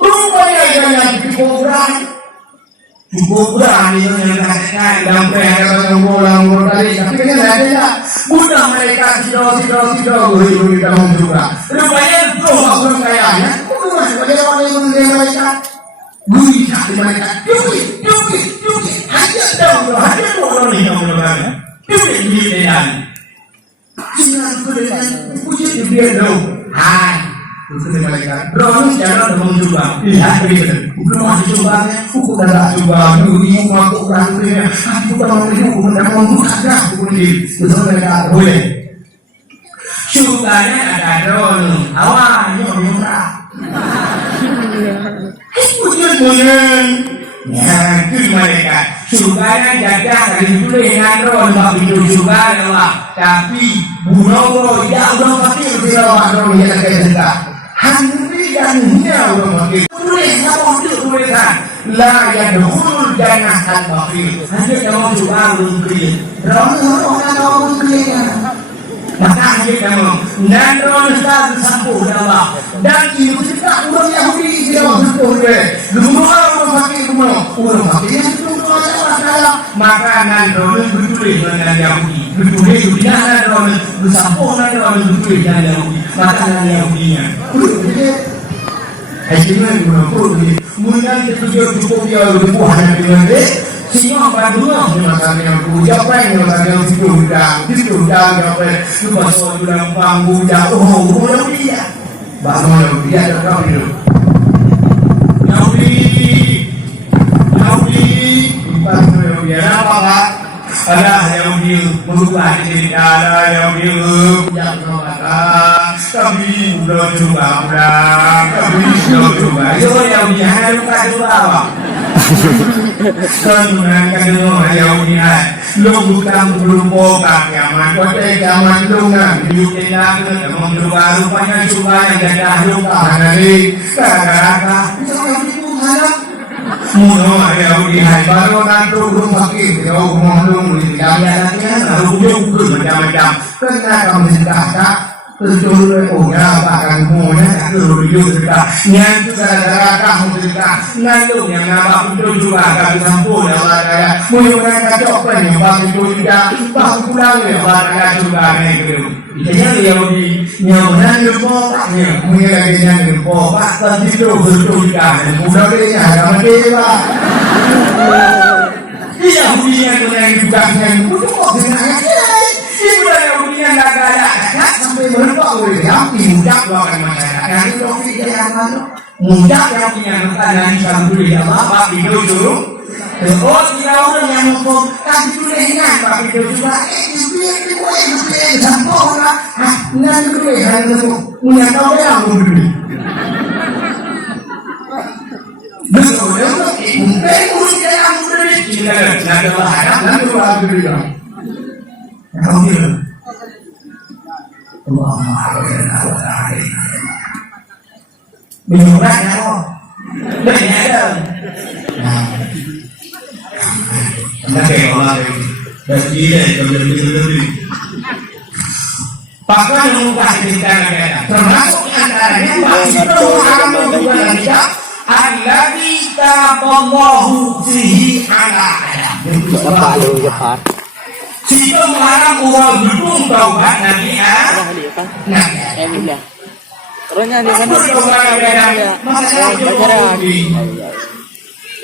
rupanya yang cukup berani yang kasihkan dan pengen bolang tadi tapi kan ada udah mereka sido gurih kamu juga rupanya tuh aku kayaknya bagaimana yang mereka Gui tak mereka, duit, aja dong, orang ni yang berapa, duit dan, jangan berikan, puji dia dong, itu mereka, berani jangan teman juga, lihat begitu, belum masih coba, hukum dah coba, dunia waktu orang punya, aku tak mau hukum dah mau buka, hukum ini, itu mereka boleh, cukanya ada dong, awalnya murah. Kemudian mereka suganya jaga dari dulu dengan roh tapi juga adalah tapi bunuh ya udah pasti lebih roh ya kita hanya dan udah mati boleh sama mereka lah yang dahulu jangan tapi hanya kamu juga mungkin roh mungkin maka kamu dan roh satu sampu dalam dan itu kita udah Yahudi dia sampu deh dulu orang pakai orang pakai itu masalah makanan roh betul dengan Yahudi betul dia roh sampu roh betul dengan Yahudi makanan Yahudinya akhirnya kemudian itu cukup dia berbuah dengan semua berdua masalah yang puja peng yang situ udah lupa soal udah panggung jauh udah dia baru dia terkau itu Yahudi lupa dia apa pak ada Yahudi berubah jadi ada Yahudi yang kata kami udah coba itu Yahudi hanya lupa coba apa Kemudian kedua Yahudi lu bukan berumur kiamat kote kiamat lu nggak diutin kamu juga rupanya juga yang jadi lupa dari kata Muno Yahudi baru nanti belum pakai jauh belum tidak ada macam-macam karena kamu kata Terus akan semuanya terus juga yang gara-gara kamu cerita nandung yang nama itu juga akan campur ya ada mulai kacau yang bang itu juga bang pulang ya ada juga gitu jadi Yahudi nyaman lupa mulai yang lupa tapi itu betul juga mudah dia ada dewa Yahudi yang juga yang butuh dengan Yahudinya nggak ada sampai berapa oleh yang mudah lawan masyarakat yang itu yang mana mudah yang punya makanan yang dulu ya bapak itu dulu terus kita orang yang mau kasih dulu dengan bapak itu juga itu sampul lah nggak dulu ya itu punya tahu yang dulu betul mungkin urus yang dulu kita nggak ada harap nggak ada dulu Alhamdulillah. Allahumma Bingung ya kok. Benar. Nah, kayak orang dan dia lebih. Bahkan mengubah cerita negara. Termasuk antaranya itu haram juga tidak. Alladzi taballahu fihi ala adam. Apa lu cepat? Jika melarang orang berdung taubat nanti ya. Terusnya di mana?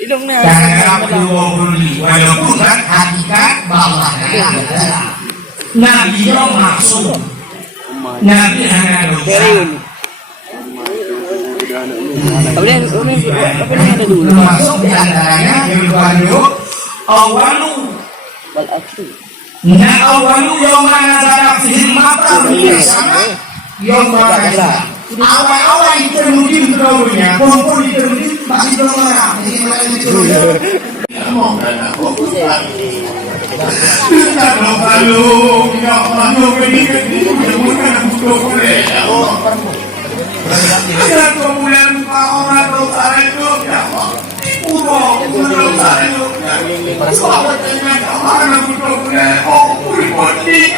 Hidungnya. Walaupun kan hakikat bahwa Nabi yang maksud Nabi hanya dosa. Apa yang ada dulu? Termasuk diantaranya yang baru awalu Bal-aksi. Na awalu yang mana sadap sihir mata sama yang mana awal-awal itu mungkin terlalunya kompon itu mungkin masih terlalu kita lalu kita lalu begini bukan butuh boleh ada kemudian orang dosa itu ya udah dosa itu sahabat dengan orang butuh boleh oh putih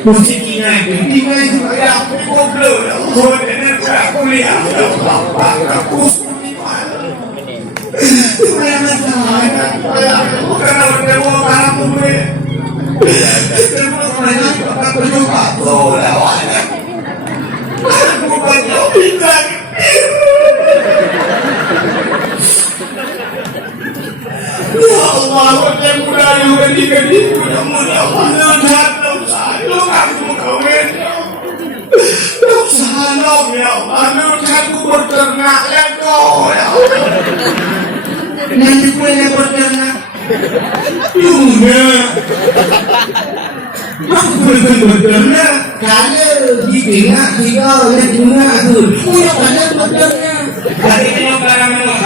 musiknya ketika itu ya ngobrol ngobrol dengan kuliah aku ya Allah, mudah-mudahan aku berternak ya kau ya nanti punya berternak aku berternak kalau di tengah tiga oleh tengah tu punya pada berternak dari tengok barang manuk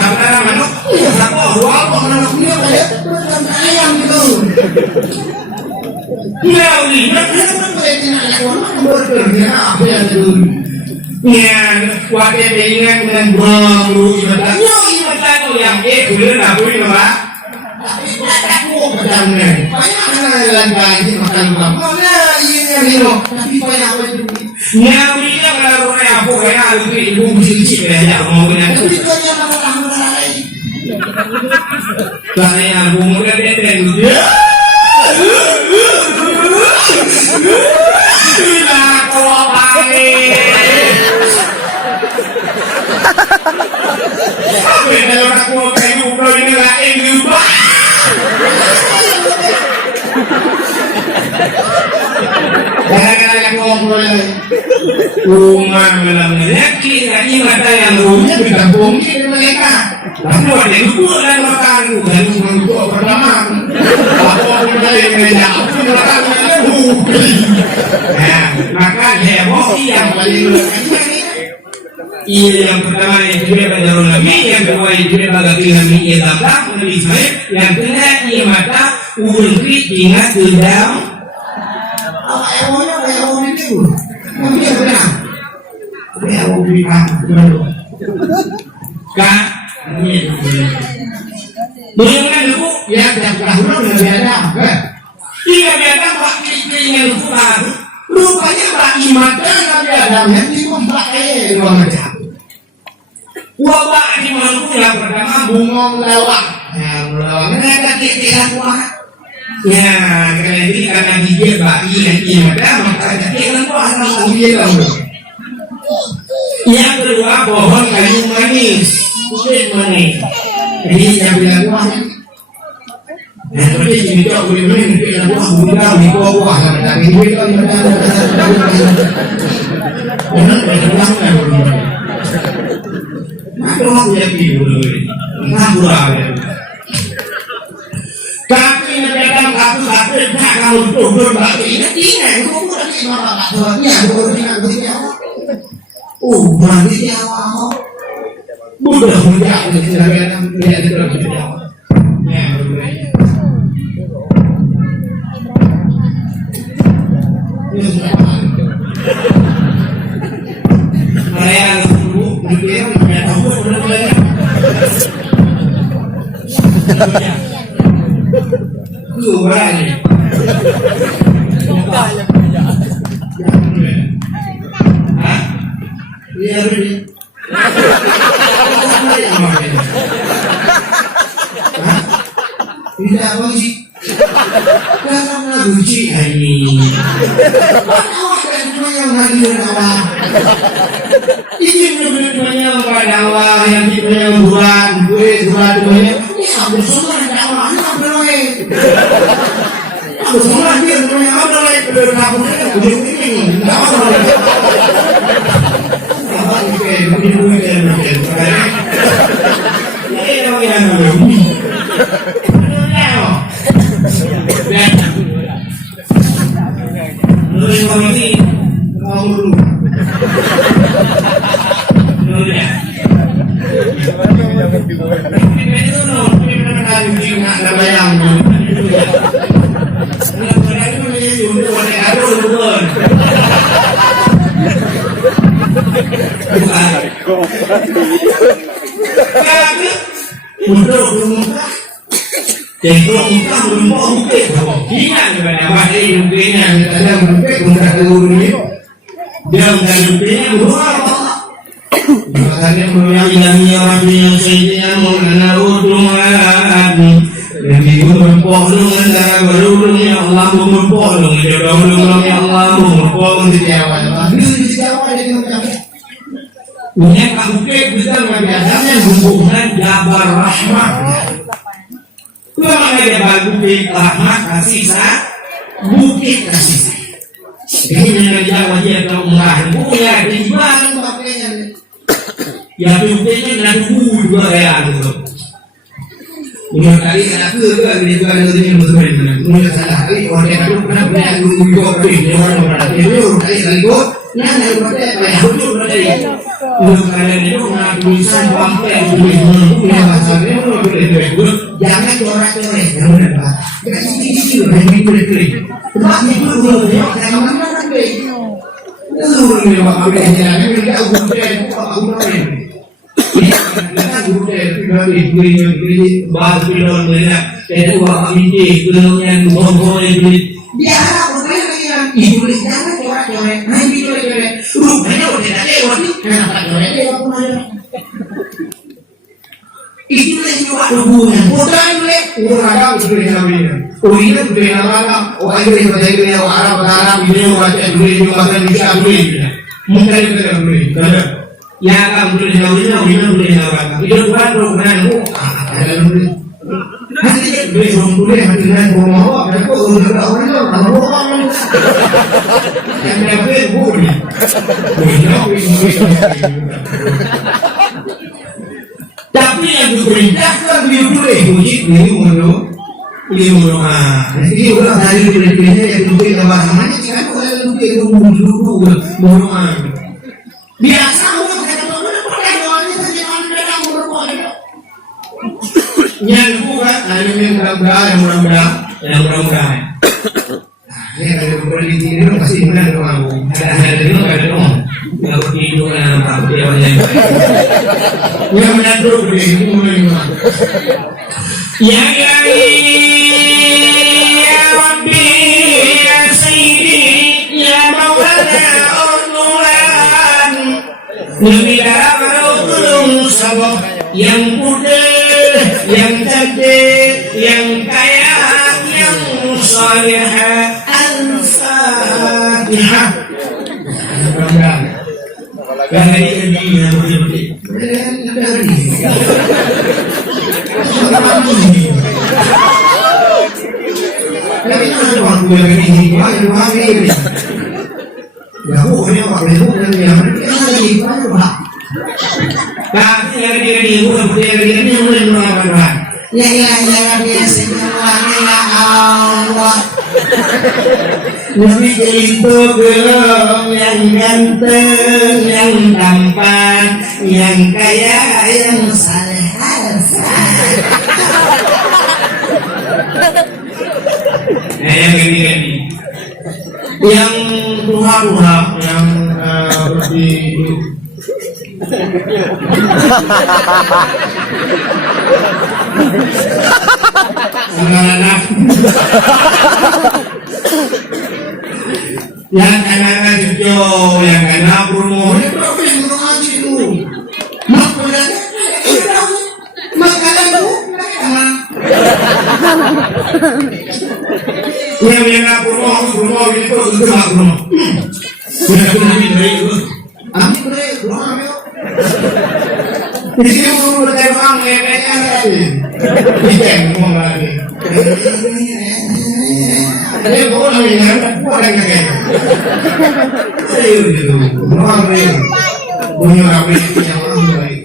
aku apa manuknya pada berternak ayam itu ya ini kenapa berternak apa yang tu yang wakil dengan baru ibadah ibadah tu yang boleh nak boleh nama aku bertanya banyak lantai ini makan mana ini tapi banyak apa itu yang dia kalau orang aku kaya itu ibu musik banyak mau kena tapi dia orang lain karena yang aku muda dia tidak kau apa kalau aku kayak ngobrol ini lah ini gara-gara yang ngobrol rumah malamnya kira-kira mata yang rumahnya bergabung di mereka aku ada yang gue dan makan dan gue pertama aku mulai meja aku makan maka heboh yang paling iya yang pertama itu dia badarul nabi, yang kedua itu dia bagatil nabi ia tabrak Nabi Ismail, yang ketiga ia mata ulri ingat dendam. Apa yang itu? Nabi yang benar. Dia berikan kan? Bayangkan itu ya tidak dahulu Nabi Adam. Iya Nabi Adam waktu keinginan itu baru. Rupanya Pak Iman dan Nabi Adam yang dipakai di ruang macam. Wabak di maluku yang pertama bungong lawak. Melawak mereka kira kuat. Ya, karena ini karena gigit bayi yang Iman dan maka kira kuat langsung dia lalu. Yang kedua pohon kayu manis, kulit manis. Jadi yang bilang kuat. Nah, seperti ini juga boleh-boleh nanti yang buah muda, di buah-buah sama tapi ini kalau di mana benar benar kan macam apa yang tidur entah berapa tapi nanti datang satu-satu tak kalau turun berarti ini tinggal itu bukan cuma soalnya turun tinggal berarti siapa mudah menjauh kira-kira tidak terlalu jauh ya berbeda. Mereka dulu mikir punya tahu benar-benar. Kurang. Hah? Iya benar. Tidak benci. Karena benci ini. Yang hadir Allah. Ini benar-benarnya kepada Allah yang kita yang buat ini aku semua yang Allah ini apa aku semua dia punya apa aku ini punya kabuknya bisa biasanya hubungan Jabar Rahmah. Itu namanya Jabar Bukit Rahmah kasih sayang, Bukit kasih sayang. Ini yang Jawa dia kalau mengahli punya di mana pakainya? Ya bukitnya dan juga ya gitu. Punya kali anak itu di juga ada yang muslim. Punya kali orang yang punya juga ini orang itu kali nana berarti apa ya? Itu berarti ya. Kalian itu tulisan pamflet punya masalahnya jangan corak-coret, jangan apa. Kita sisi-sisi loh, yang dikulik-kulik. Sebab itu dulu ya, jangan mana-mana deh. Itu dulu ya, kalau dia jangan kita gudeg, kalau gudeg. Kita gudeg, kita beli bahas pilon banyak. Kita buat kami pilon yang bom-bom biar ibu jangan coret-coret, nanti coret-coret. Rupanya udah ada lewat nih, kenapa coret lewat kemana? Itu yang juga hubungan. Bukan boleh. Orang Arab itu boleh namanya. Oh ini boleh nama. Oh ini boleh Arab Arab ini macam boleh macam bisa boleh. Mungkin itu boleh. Ya kan boleh namanya, ini boleh nama. Itu bukan program aku. Ada boleh. Nanti boleh boleh hati dengan rumah. Aku udah orang itu orang. Yang boleh boleh. Tapi yang diperintahkan beliau boleh uji beliau jadi orang dari pilih-pilihnya yang duduk sama namanya kan orang duduk itu duduk biasa orang kata orang pakai doanya saja orang mereka berbuat yang bukan ada yang mudah-mudahan ya kalau boleh ditiru pasti benar dong ada dulu ada dong nggak begitu kan tapi yang benar dulu itu mulai ya ya Rabbi ya Sayyidi ya Maulana Urnulan lebih dalam sabab yang putih yang cantik yang kaya yang salihah Al-Fatihah. Karena ini yang betul-betul. Tapi kan waktu yang ini, ya pokoknya waktu itu yang lagi Pak. Tapi yang ini mulai ya biasanya ya Allah. Nabi itu belum yang ganteng, yang tampan, yang kaya, yang saleh. Yang gini-gini, yang ruha-ruha, yang seperti anak-anak yang anak-anak hijau, yang anak berumur itu ngaji dulu nak rumah itu rumah. Sudah Nabi beri itu. Ami beri rumah Ami. Ini rumah terbang levelnya lagi. Ini rumah lagi. Ini boleh boleh kan? Rumah beri. Punya Nabi yang orang baik.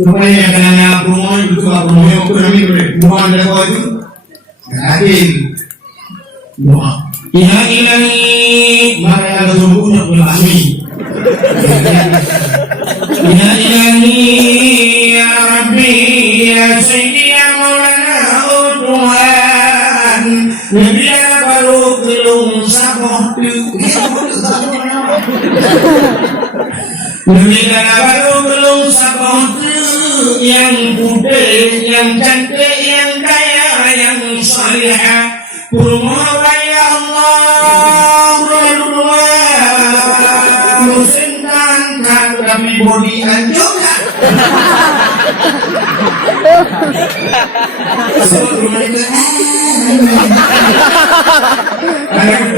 Rupanya karena rumah itu rumah yang kami beri rumah ada kau itu. Adil. Doa. Ya ilahi, maka ada sungguhnya berlami. Ya ilahi, ya Rabbi, ya Sayyidi, ya Maulana, oh Tuhan. Nabi baru belum sabar. Nabi baru belum sabar. Yang putih, yang cantik, yang kaya, yang salihah. Rumah ya Allah, rumah musimkan kami bodi anjurnya. Rumah itu itu ayah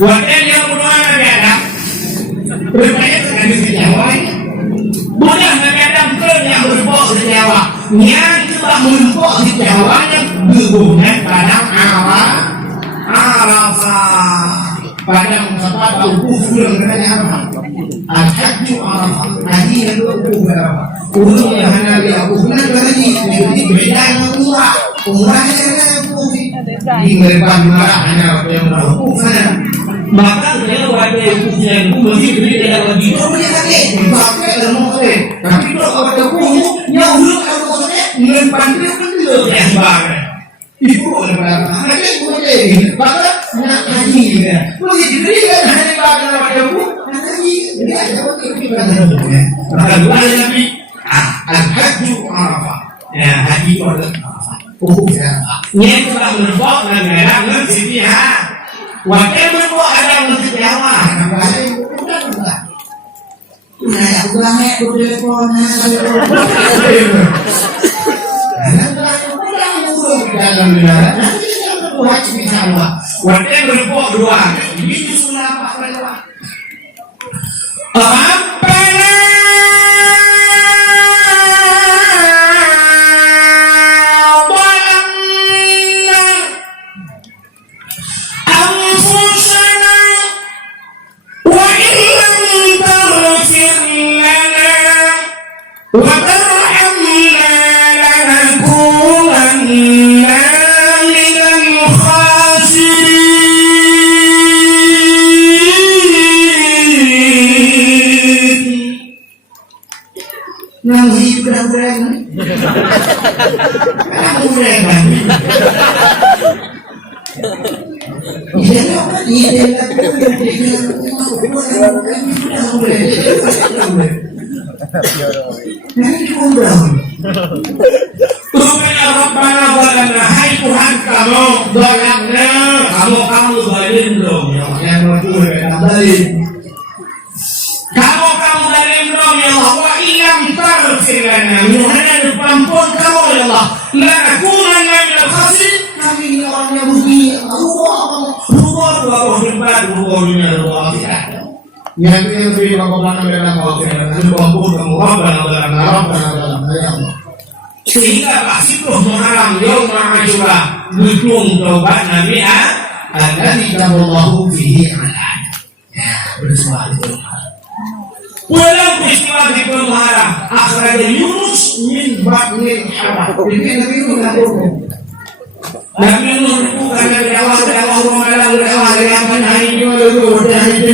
Wakil yang berdoa Nabi Adam rupanya terkandung senyawa. Mudah Nabi Adam yang berpok senyawa. Yang coba berpok senyawanya berhubungan pada Arafah. Pada tempat wukuf namanya apa? Al-Hajju Arafah. Haji itu wukuf Arafah. Wukuf yang Nabi wukufnya berarti jadi bedanya umrah. Umrahnya dengan wukuf. Di mereka hanya yang wukufnya. Maka dia wajib wukufnya itu mesti beri dia lagi. Oh dia sakit. Sakit dan mau sakit. Tapi kalau ada wukuf, yang belum ada wukufnya, membantu kan tidak yang Ibu orang ada boleh, bahkan nak haji ya. Boleh diberikan hanya bahkan pada bu, haji dia ada boleh diberikan ya. Maka dua Nabi, al-Hajju Arafah. Ya haji itu adalah Arafah. Arafah. Yang telah berbuat dan merah mesti ha. Wakil berbuat ada mesti Jawa. Nampak itu bukan bukan. Nah, yang ulangnya telepon. Dalam negara nanti kita berbuat sama. Waktu yang berbuat dua, itu sudah apa lewat. Rabbana zalamna anfusana wa illam taghfir lana wa tarhamna lanakunanna Nanti berang-berang Aku berang Rupanya Rabbana zalamna, hai Tuhan kamu zalamna, kamu zalim dong yang zalim. Kamu zalim dong ya Allah. Wa illam taghfir lana, muhanan ampun kamu ya Allah. Lanakunanna minal khasirin, kami orang yang rugi. Rugi dunia akhirat. Yang beri bagaimana dengan akhirat. Ampun kamu Rabbana ya Allah. Sehingga Rasulullah Muhammad Yaum Ashura dukung tobat Nabi alladzi taballahu fihi ala. Ya, bersuara itu. Walau peristiwa di Muharram akhraj Yunus min batnil haram. Ini Nabi mengatakan Nabi menunjukkan dari awal yang hari ini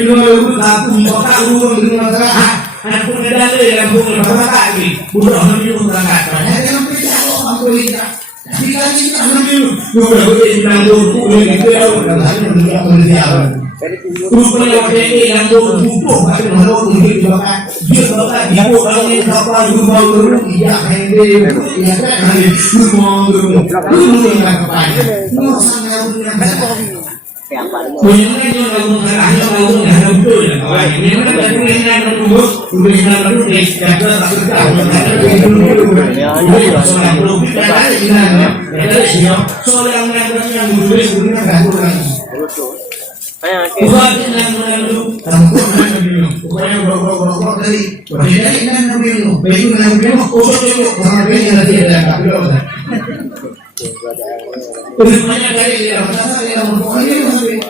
lalu tapi kota urung dengan masalah Anak pun ada yang pun berangkat ni, budak hamil pun berangkat. Ada yang tidak mampu tidak. Tapi kali ini hamil, budak boleh bilang tu boleh itu orang lain tidak boleh jalan. Rupanya orang ini yang tu butuh, tapi kalau mungkin berangkat, dia berangkat dia orang ini apa juga baru dia hendak dia kan semua dulu yang kepada. Masa yang punya yang lalu yang betul ya kawan. Ini kan yang dulu yang lalu ni jaga tak berkah. Soal yang dulu kan bukan yang lalu tanpa dulu. Bukan berapa dari. Jadi yang dulu, begitu yang dulu. Orang ini nanti ada kapal. Banyak dari yang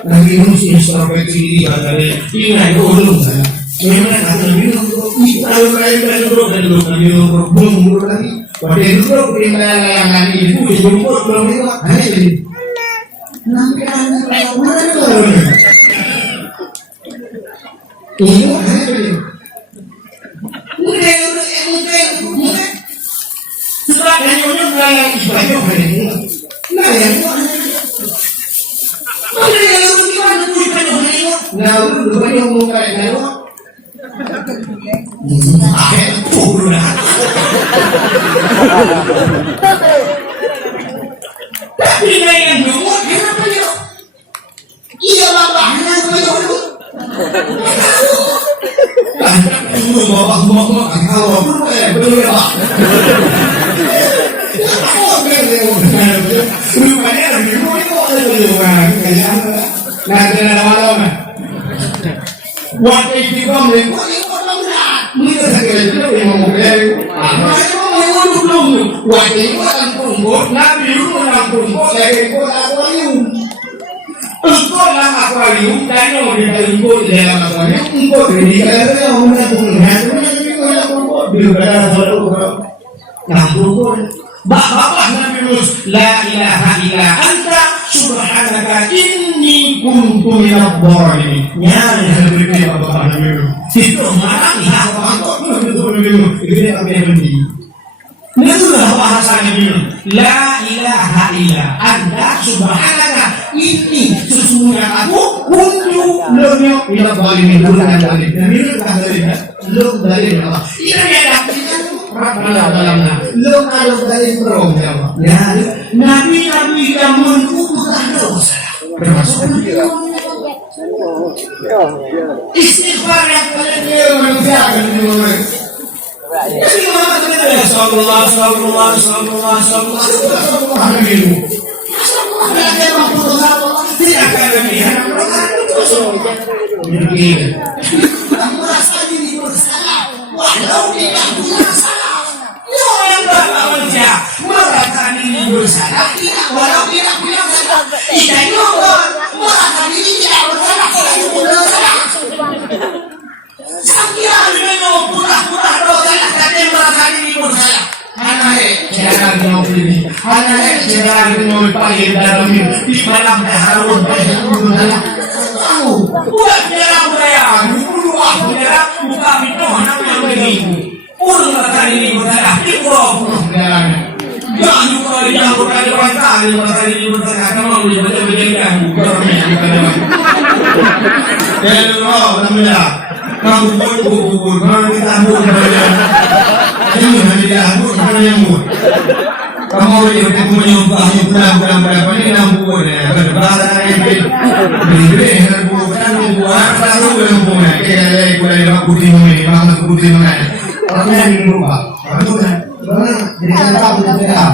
lagi mesti introspeksi dari ini yang ulung saya. Memang ada minum kita lain belum lagi. Pada itu yang ini itu dijemput belum itu hanya ini. Nanti ini sudah yang yang ibadah ini. Nah yang nah, bukan yang mau kayak gitu. Tapi yang dulu, kenapa dia? Iya bapak, kenapa? Bapak, kalau betul ya pak. Rupanya lebih waktu itu kamu mungkin saya itu yang mau beli. Waktu itu kan tunggu, nabi itu kan tunggu, saya itu akuarium. Engkau dalam akuarium, dan mau ditunggu di dalam akuarium, engkau beli kalau yang mau tunggu, di dalam akuarium. Nah tunggu. Bapak Nabi Muhammad la ilaha illa anta subhanaka inni kuntu minadh dhalimin. Nyari lebih Bapak Nabi Muhammad. Itu mana lihat Bapak itu dia pakai bendi. Itu bahasa Nabi la ilaha illa anta subhanaka inni sesungguhnya aku kuntu minadh dhalimin. Bukan dari Nabi lu dari Allah. Ini ada lo kalau dari program ya nabi yang mengukuhkan dosa termasuk istighfar yang paling mengucapkan jadi Muhammad sallallahu tidak akan demikian kamu rasa diri bersalah walau tidak bersalah merasa diri bersalah walau tidak bilang salah tidak nyongol merasa diri tidak bersalah saya memang pura-pura dosa tapi merasa diri bersalah anak jangan nyongol ini anak jangan nyongol pagi dalam di malam harun bersalah kamu buat dalam bayang buat dalam buka pintu anak yang begitu pun merasa diri bersalah di pulau jalannya. Jangan lupa yang berkali kali merasa diri bersalah kamu boleh baca-bacakan buku yang ada. Jangan lupa kamu buku kalau kita ambil ini hanya ambil kalau yang buat. Kamu boleh menyumpah pulang berapa ini buku ya berbahasa yang beda bukan buat baru belum punya kayak kuliah putih ini bangsa putih ini. Orang yang lupa, orang jadi kita berbeda.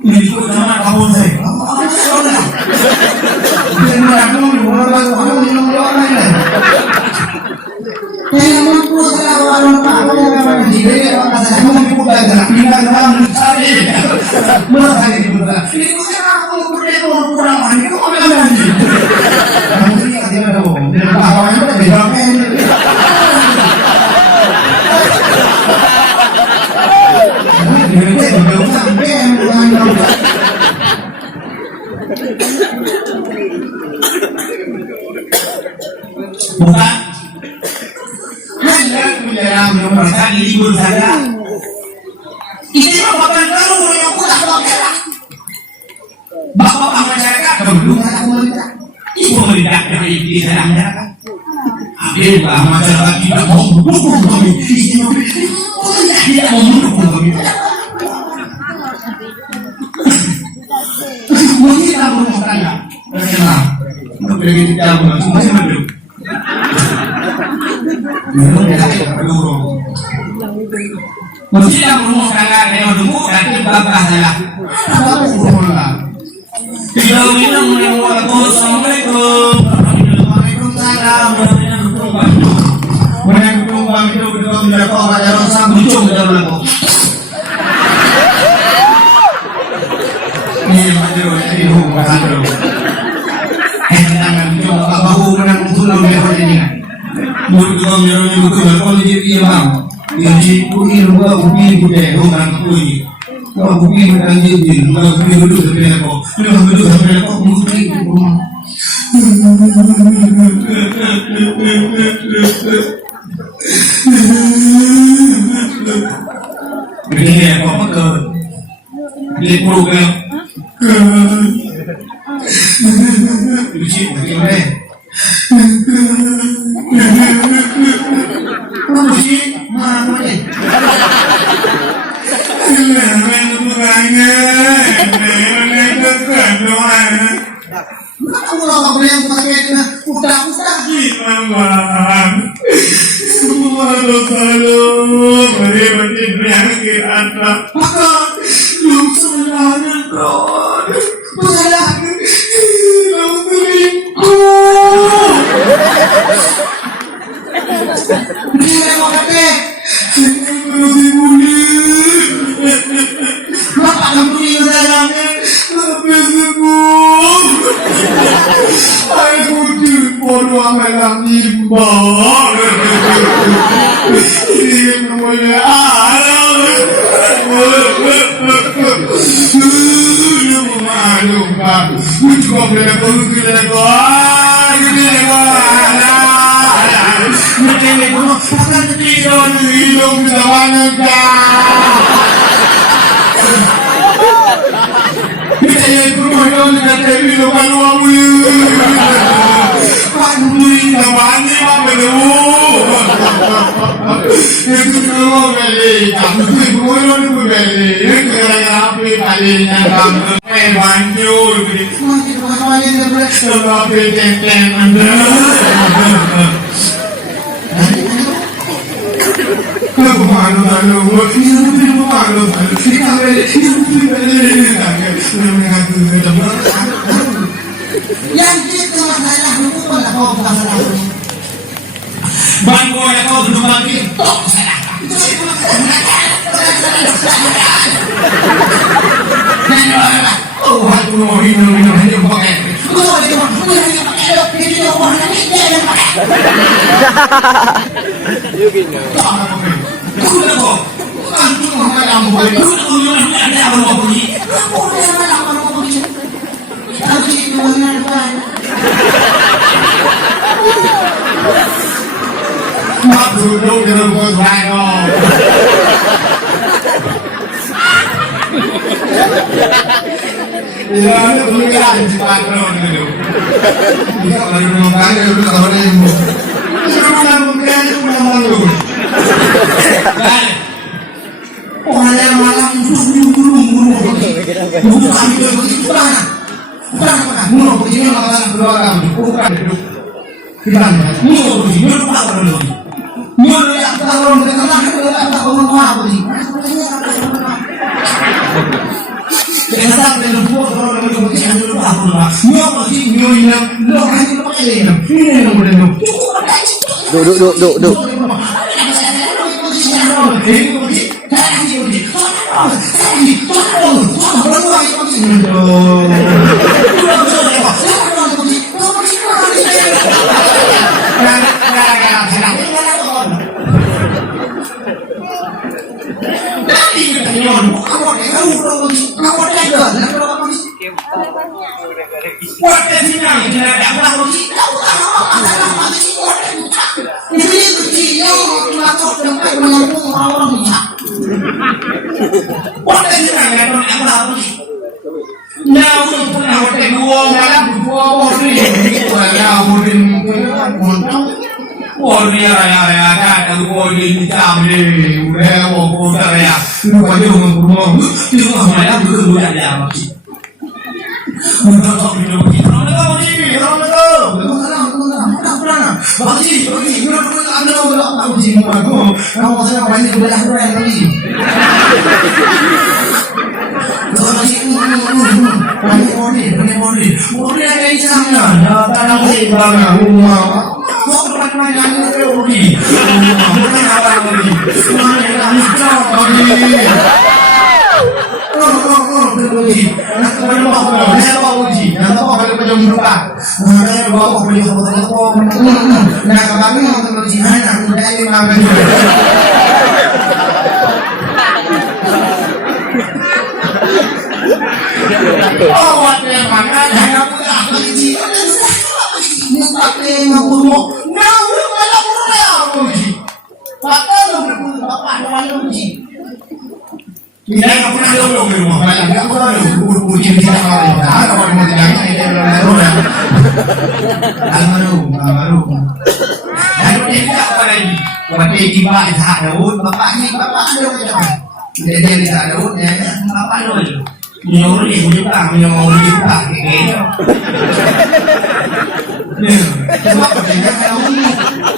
Itu nama kamu saya. Jangan kamu orang minum orang lain. Jangan putar orang orang jika orang saya mau putar pindah dalam cari. Bukan. Hanya menjadi merasa libur saja. Ini merupakan kalau yang kurang bapak. Bapak masyarakat belum ada pemerintah. Ibu pemerintah dari di dalamnya. Akhirnya masyarakat tidak mau mendukung kami. Tidak mau mendukung kami. Kita berumah tangga. Kenapa? Kita tidak berumah tangga. Mesti yang berumah tangga yang berumah nanti bapak adalah tidak minum yang Assalamualaikum. Waalaikumsalam. Waalaikumsalam. Ini majro ini majro. Hendak coba bahu menang tulung dia ini. Mudah majro ini betul kalau dia bilang. Jadi kuih rumah kuih budaya orang kuih. Kalau kuih menang jadi kalau kuih duduk sampai aku. Kalau duduk sampai aku kuih rumah. Begini ya apa ke di program lucu bagaimana? Lucu mana ni? Aku nak beli yang pakai ni, udah. Halo, beri yang kita. Maka, lu sebenarnya bro, bukanlah lu beriku. Dia mau kata, Bapak kamu ini sayangnya, lebih sembuh. Aku bodoh amat imbang. Ini semuanya alam. Malukan. Juga boleh kita bukan tidur hidup zaman kita yang kurang kita hidup malu panduli zaman ni apa itu semua beli kamu kurang beli kerana apa kalinya kamu banjur tapi tentang anda yang kita masalah bukan kau masalah. Bangku yang kau belum lagi tok salah. Oh, aku mau minum hanya pakai. Kau lagi mau hanya pakai ini orang ini dia pakai. Sudah kok. Antu mau malam boleh. Sudah ada orang mau pergi. Sudah malam mau pergi. Tapi mana kan? Mak dulu dengan bos lain. Ya, itu kan cepat dulu. Dia baru ngomong itu tahun ini. Orang mungkin itu malu. Orang yang malam buru-buru. Bukan itu begitu mana? Bukan. Mulu begini malam keluarga. Bukan itu. Bukan. Mulu begini lupa dulu. Mulu yang kalau mereka lagi kalau lupa begini. Kenapa dengan buat orang yang begini lupa lupa. Mulu begini yang lo hanya lupa ini. Ini yang boleh. Duduk. Tidak pernah dulu di rumah banyak, tidak pernah dulu uji bisa kalau ada orang mau ditanya ini baru baru. Lalu dia tidak pada ini, buat dia tiba di saat Daud, bapak Daud ya. Dia di saat Daud ya, bapak Daud. Menyuruh dia juga, menyuruh dia juga, gitu. Sebab ketika Daud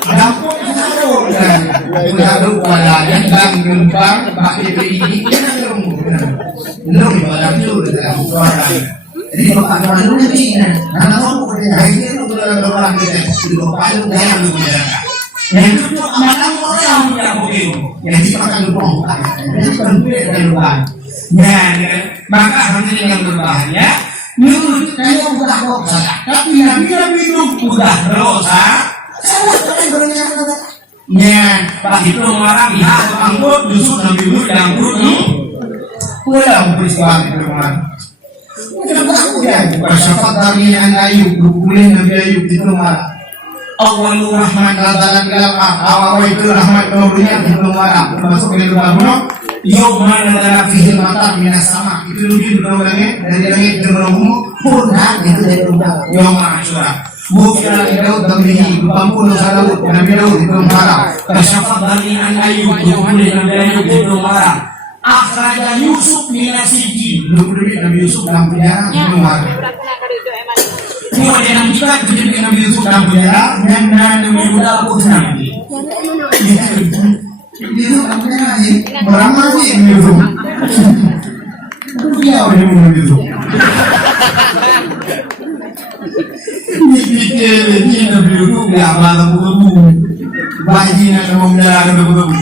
dapur Daud dan Daud pada yang gembang, pak ini dia belum ibadah itu dalam suara. Jadi bapak orang dulu ni, anak orang kerja ini tu orang kita, bapak itu dia dulu dia. Yang itu amanah orang yang begitu, yang dipakai lupa, yang dipakai lupa. Maka nanti yang berbahaya, menurut saya bukan dosa, tapi Nabi itu bukan dosa. Pak itu orang lihat angkut justru Nabi itu yang pulang peristiwa itu kemarin. Bersyafaat dari Ayub, berkumpulin Nabi Ayub itu kemarin. Awalul rahmat radalan galak, awal itu rahmat kemudian itu kemarin. Termasuk dari Tuhan Yom mana adalah fihil mata minas sama itu lebih berulangnya dari langit ke bumi purna itu dari Tuhan. Yom Ashura. Bukan Daud demi Bambu Daud Nabi Daud itu marah. Bersyafaat dari Ayub, berkumpulin Nabi Ayub itu marah. Akhraja Yusuf minasiji, Nabi Yusuf dalam penjara itu marah. Kemudian kita jadi Nabi Yusuf dalam penjara dan Nabi Muda pun Nabi. Itu namanya beramal sih Nabi Yusuf. Dia orang Nabi Yusuf. Ini Nabi Yusuf dia malam buku. Bajinya sama menjara buku.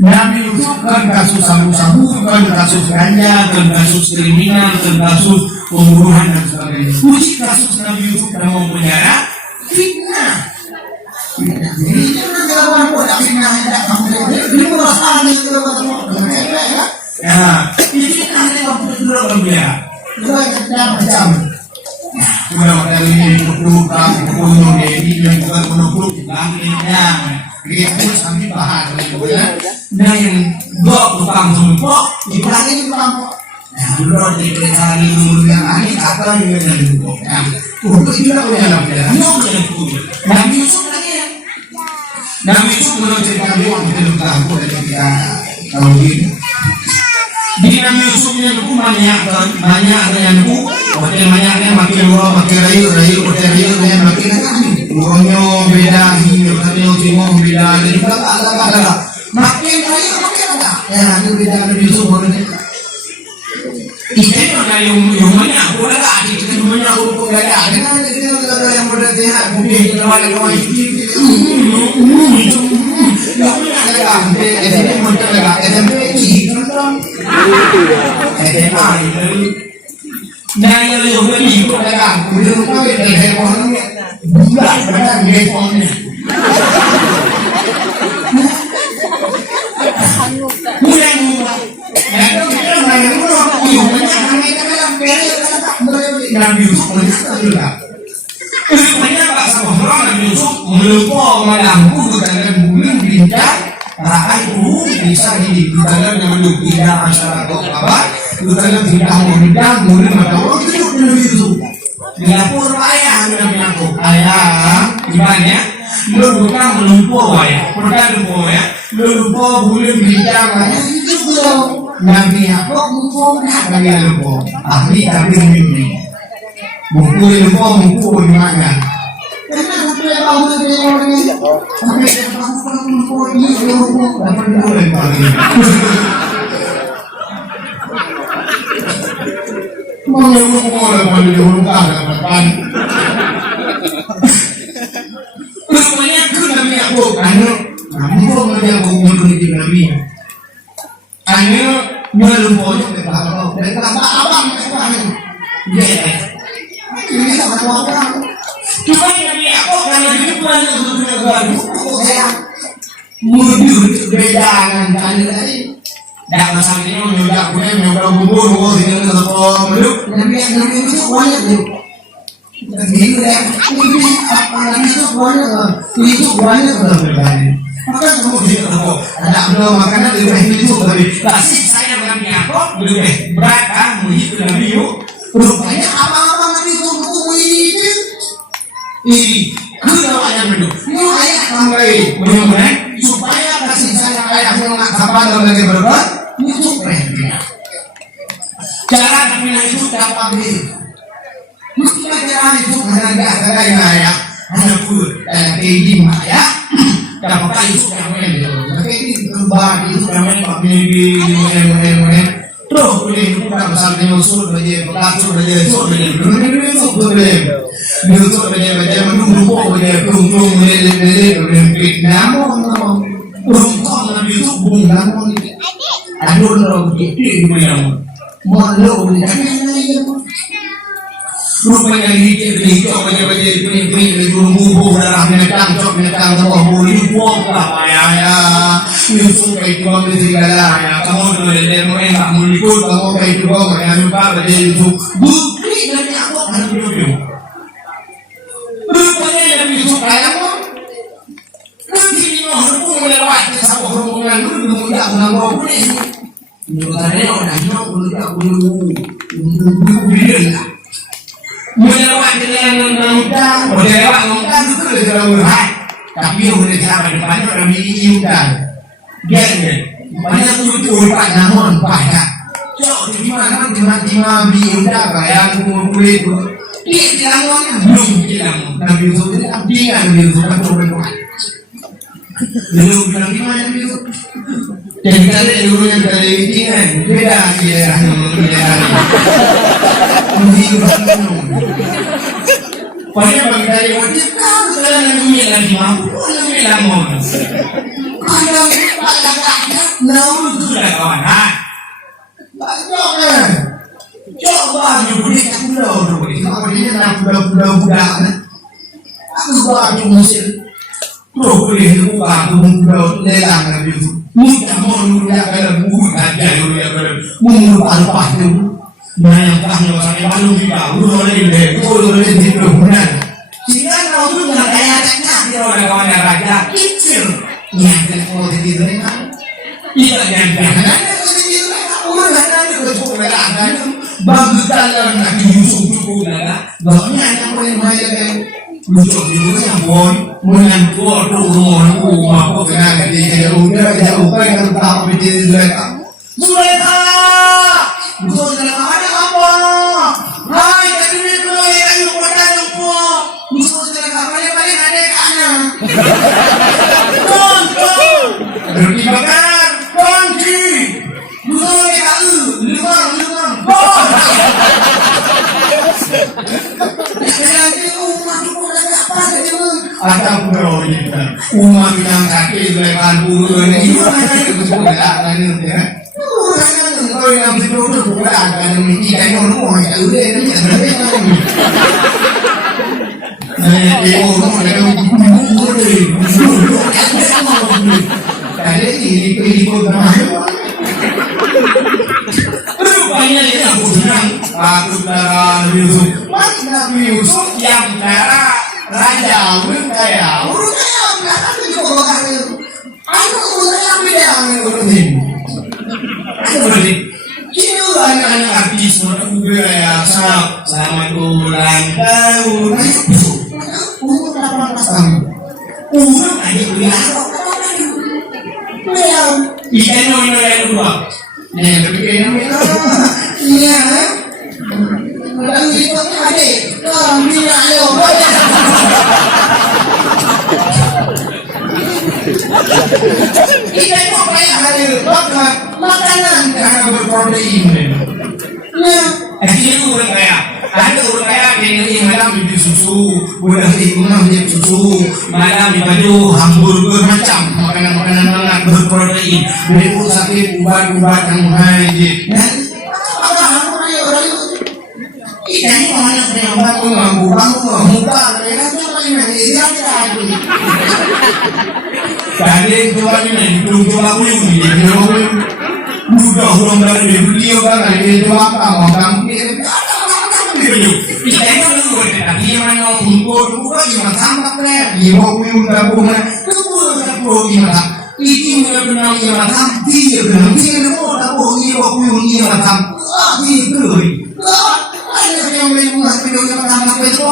Nabi Yusuf kan kasus sabu-sabu, kan kasus ganja, kan kasus kriminal, kan kasus pembunuhan dan sebagainya. Uji kasus Nabi Yusuf dalam penjara fitnah. Jadi jangan jawab pada fitnah yang tak kamu ini perasaan yang kita ya. Ya, ini fitnah yang kamu sudah berbeda. Dua macam. Sudah dari ini berubah, berubah dari yang bukan berubah dilangitnya. Itu sampai bahan nah yang dua tukang sumpah dibilangin tukang nah dulu dicari dulu yang ahli apa yang menjadi nah untuk itu lah punya Nabi Nabi Yusuf lagi ya Nabi Yusuf menurut cerita dia kita tukang dari kita kalau begini di Nabi Yusuf ini itu banyak yang itu makin banyaknya makin luar makin rayu makin urunyo beda hidup tapi timur beda jadi ada makin rayu makin ada ya itu beda Nabi Yusuf ini ada yang banyak boleh lah kita banyak urut ada kan kita yang berdehat mungkin lawan nah yang lebih ikut dagang kemudian lupa dari handphone bulan benar handphone bulan Nabi Yusuf juga banyak bahasa orang Nabi Yusuf melupa melangkuk dengan bulan bintang rakyat itu bisa digunakan dengan tidak masyarakat apa Bukan tidak mau bidang, kemudian maka orang itu Nabi Yusuf. Lapor ayah aku. Ayah, gimana? Lu bukan melumpur ya, bukan lumpur ya. Lu lumpur boleh bincang aja itu belum. Nabi aku lumpur nak lagi lumpur. Ahli tapi ini. Buku lumpur di mana? Karena buku lumpur di mana? Sampai lumpur ini lumpur dapat boleh lagi. Mau lumpur dapat. Rupanya aku Nabi aku kamu aku menjadi Nabi anu melumpurnya berapa dan abang ya ini sama orang cuma Nabi aku karena hidup banyak untuk saya mudah bedakan kali tadi dah masalahnya mudah bubur dengan apa Nabi itu banyak tuh begini deh, ini apalagi itu banyak berbeda. Maka kemudian ada makanan di rumah itu tapi kasih saya dengan Yakob lebih berat muhit Nabi yuk. Rupanya apa-apa Nabi itu ini kalau ayah berdua, ini ayah sampai benar-benar supaya kasih sayang ayah mengatakan dalam lagi berbuat itu berbeda. Cara Nabi itu dapat diri. Mungkin ajaran itu karena ada yang ayah, ada pun kehidupan ayah, dapat itu kami itu, tapi ini berubah itu kami pakai di mana, terus boleh kita misalnya usul belajar, belajar, menunggu, namun Nabi itu bukan ada orang begitu yang malu rupanya ini banyak kuning bumbu darah binatang semua buli buang lah ya nyusun kayak cuma beli segala ya kamu udah demo enak mulikut kamu kayak juga ya lupa beli itu bukti dari aku kan dulu rupanya yang itu kayak mau nanti ini mau melewati sama hubungan dulu tidak pernah mau boleh nyukarnya udah melewati dengan mengundang, itu lebih terlalu tapi yang boleh sampai depannya orang ini undang, geng, banyak tuh pak namun banyak, cok di mana tiba-tiba diundang kayak kumpul itu, dia bilang belum bilang, nabi itu bilang dia kan berbuat, belum bilang gimana itu, dan kali dulu yang kali ini kan beda dia. Pada bangkai wajib kau dalam dunia lagi mampu lebih lama. Kalau kita namun sudah kawan, banyak. Coba nyuruh aku dulu, kalau dia nak budak. Aku buat musim. Tuh boleh buka budak lelang lagi. Mudah mau nulia kalau bukan dia nulia kalau mengubah itu. Nah yang tahu sampai malu kita, udah hidup benar. Jika kau tu nak kaya dia orang kawan raja kecil, yang kalau jadi mereka, tidak jangan. Orang nanti kalau berangkat, bagus dalam nak diusung banyak yang boleh main lucu juga yang boy, menyantur rumah apa kena dia udah jauh kan tak berjadi mereka. Mereka ada apa? Hai, tadi itu yang lupa lupa. Musuh balik ada kana. Tonton. Berbakar, kunci. Musuh lupa. Ada bro kita, umat yang kaki lekan bulu ini, itu semua ada ni ya. Kalau yang itu bukan ada mimpi kayak orang yang udah ini ada. Dia orang yang rupanya dia bukan patut darah Yusuf. Nabi Yusuf yang darah raja kaya. Aku juga kaya. Aku yang beda ini. Aku berarti ini anak-anak artis orang budaya Selamat ulang tahun. Umur 18 tahun. Umur aja bilang. Ikan yang dua. Nih, begini. Iya. Bukan gitu adik. Bila ayo. Ikan kok kayak hari makanan karena berprotein. Nah, itu orang kaya. Ada orang kaya yang malam di susu, bulan lingkungan menjadi susu, malam di baju hamburger macam makanan-makanan hangat berprotein. Beribu sakit ubat-ubat yang mengaji. Apa hamburger orang itu? Ikan ini mana yang bangun muka, mereka tuh paling menjadi apa? Tadi itu ini belum coba uyung ni, mudah orang dari beliau kan ada itu apa orang Ikan itu dia mana untuk bukan cuma sampak deh, dia mau uyung gabungan, itu gimana? Iki udah benar gimana? Dia benar dia mau tahu dia mau uyung gimana? Itu, ada yang membuat video yang pertama itu,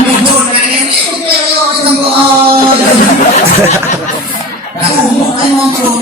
muncul dari ini video itu. Aku mau ngomong,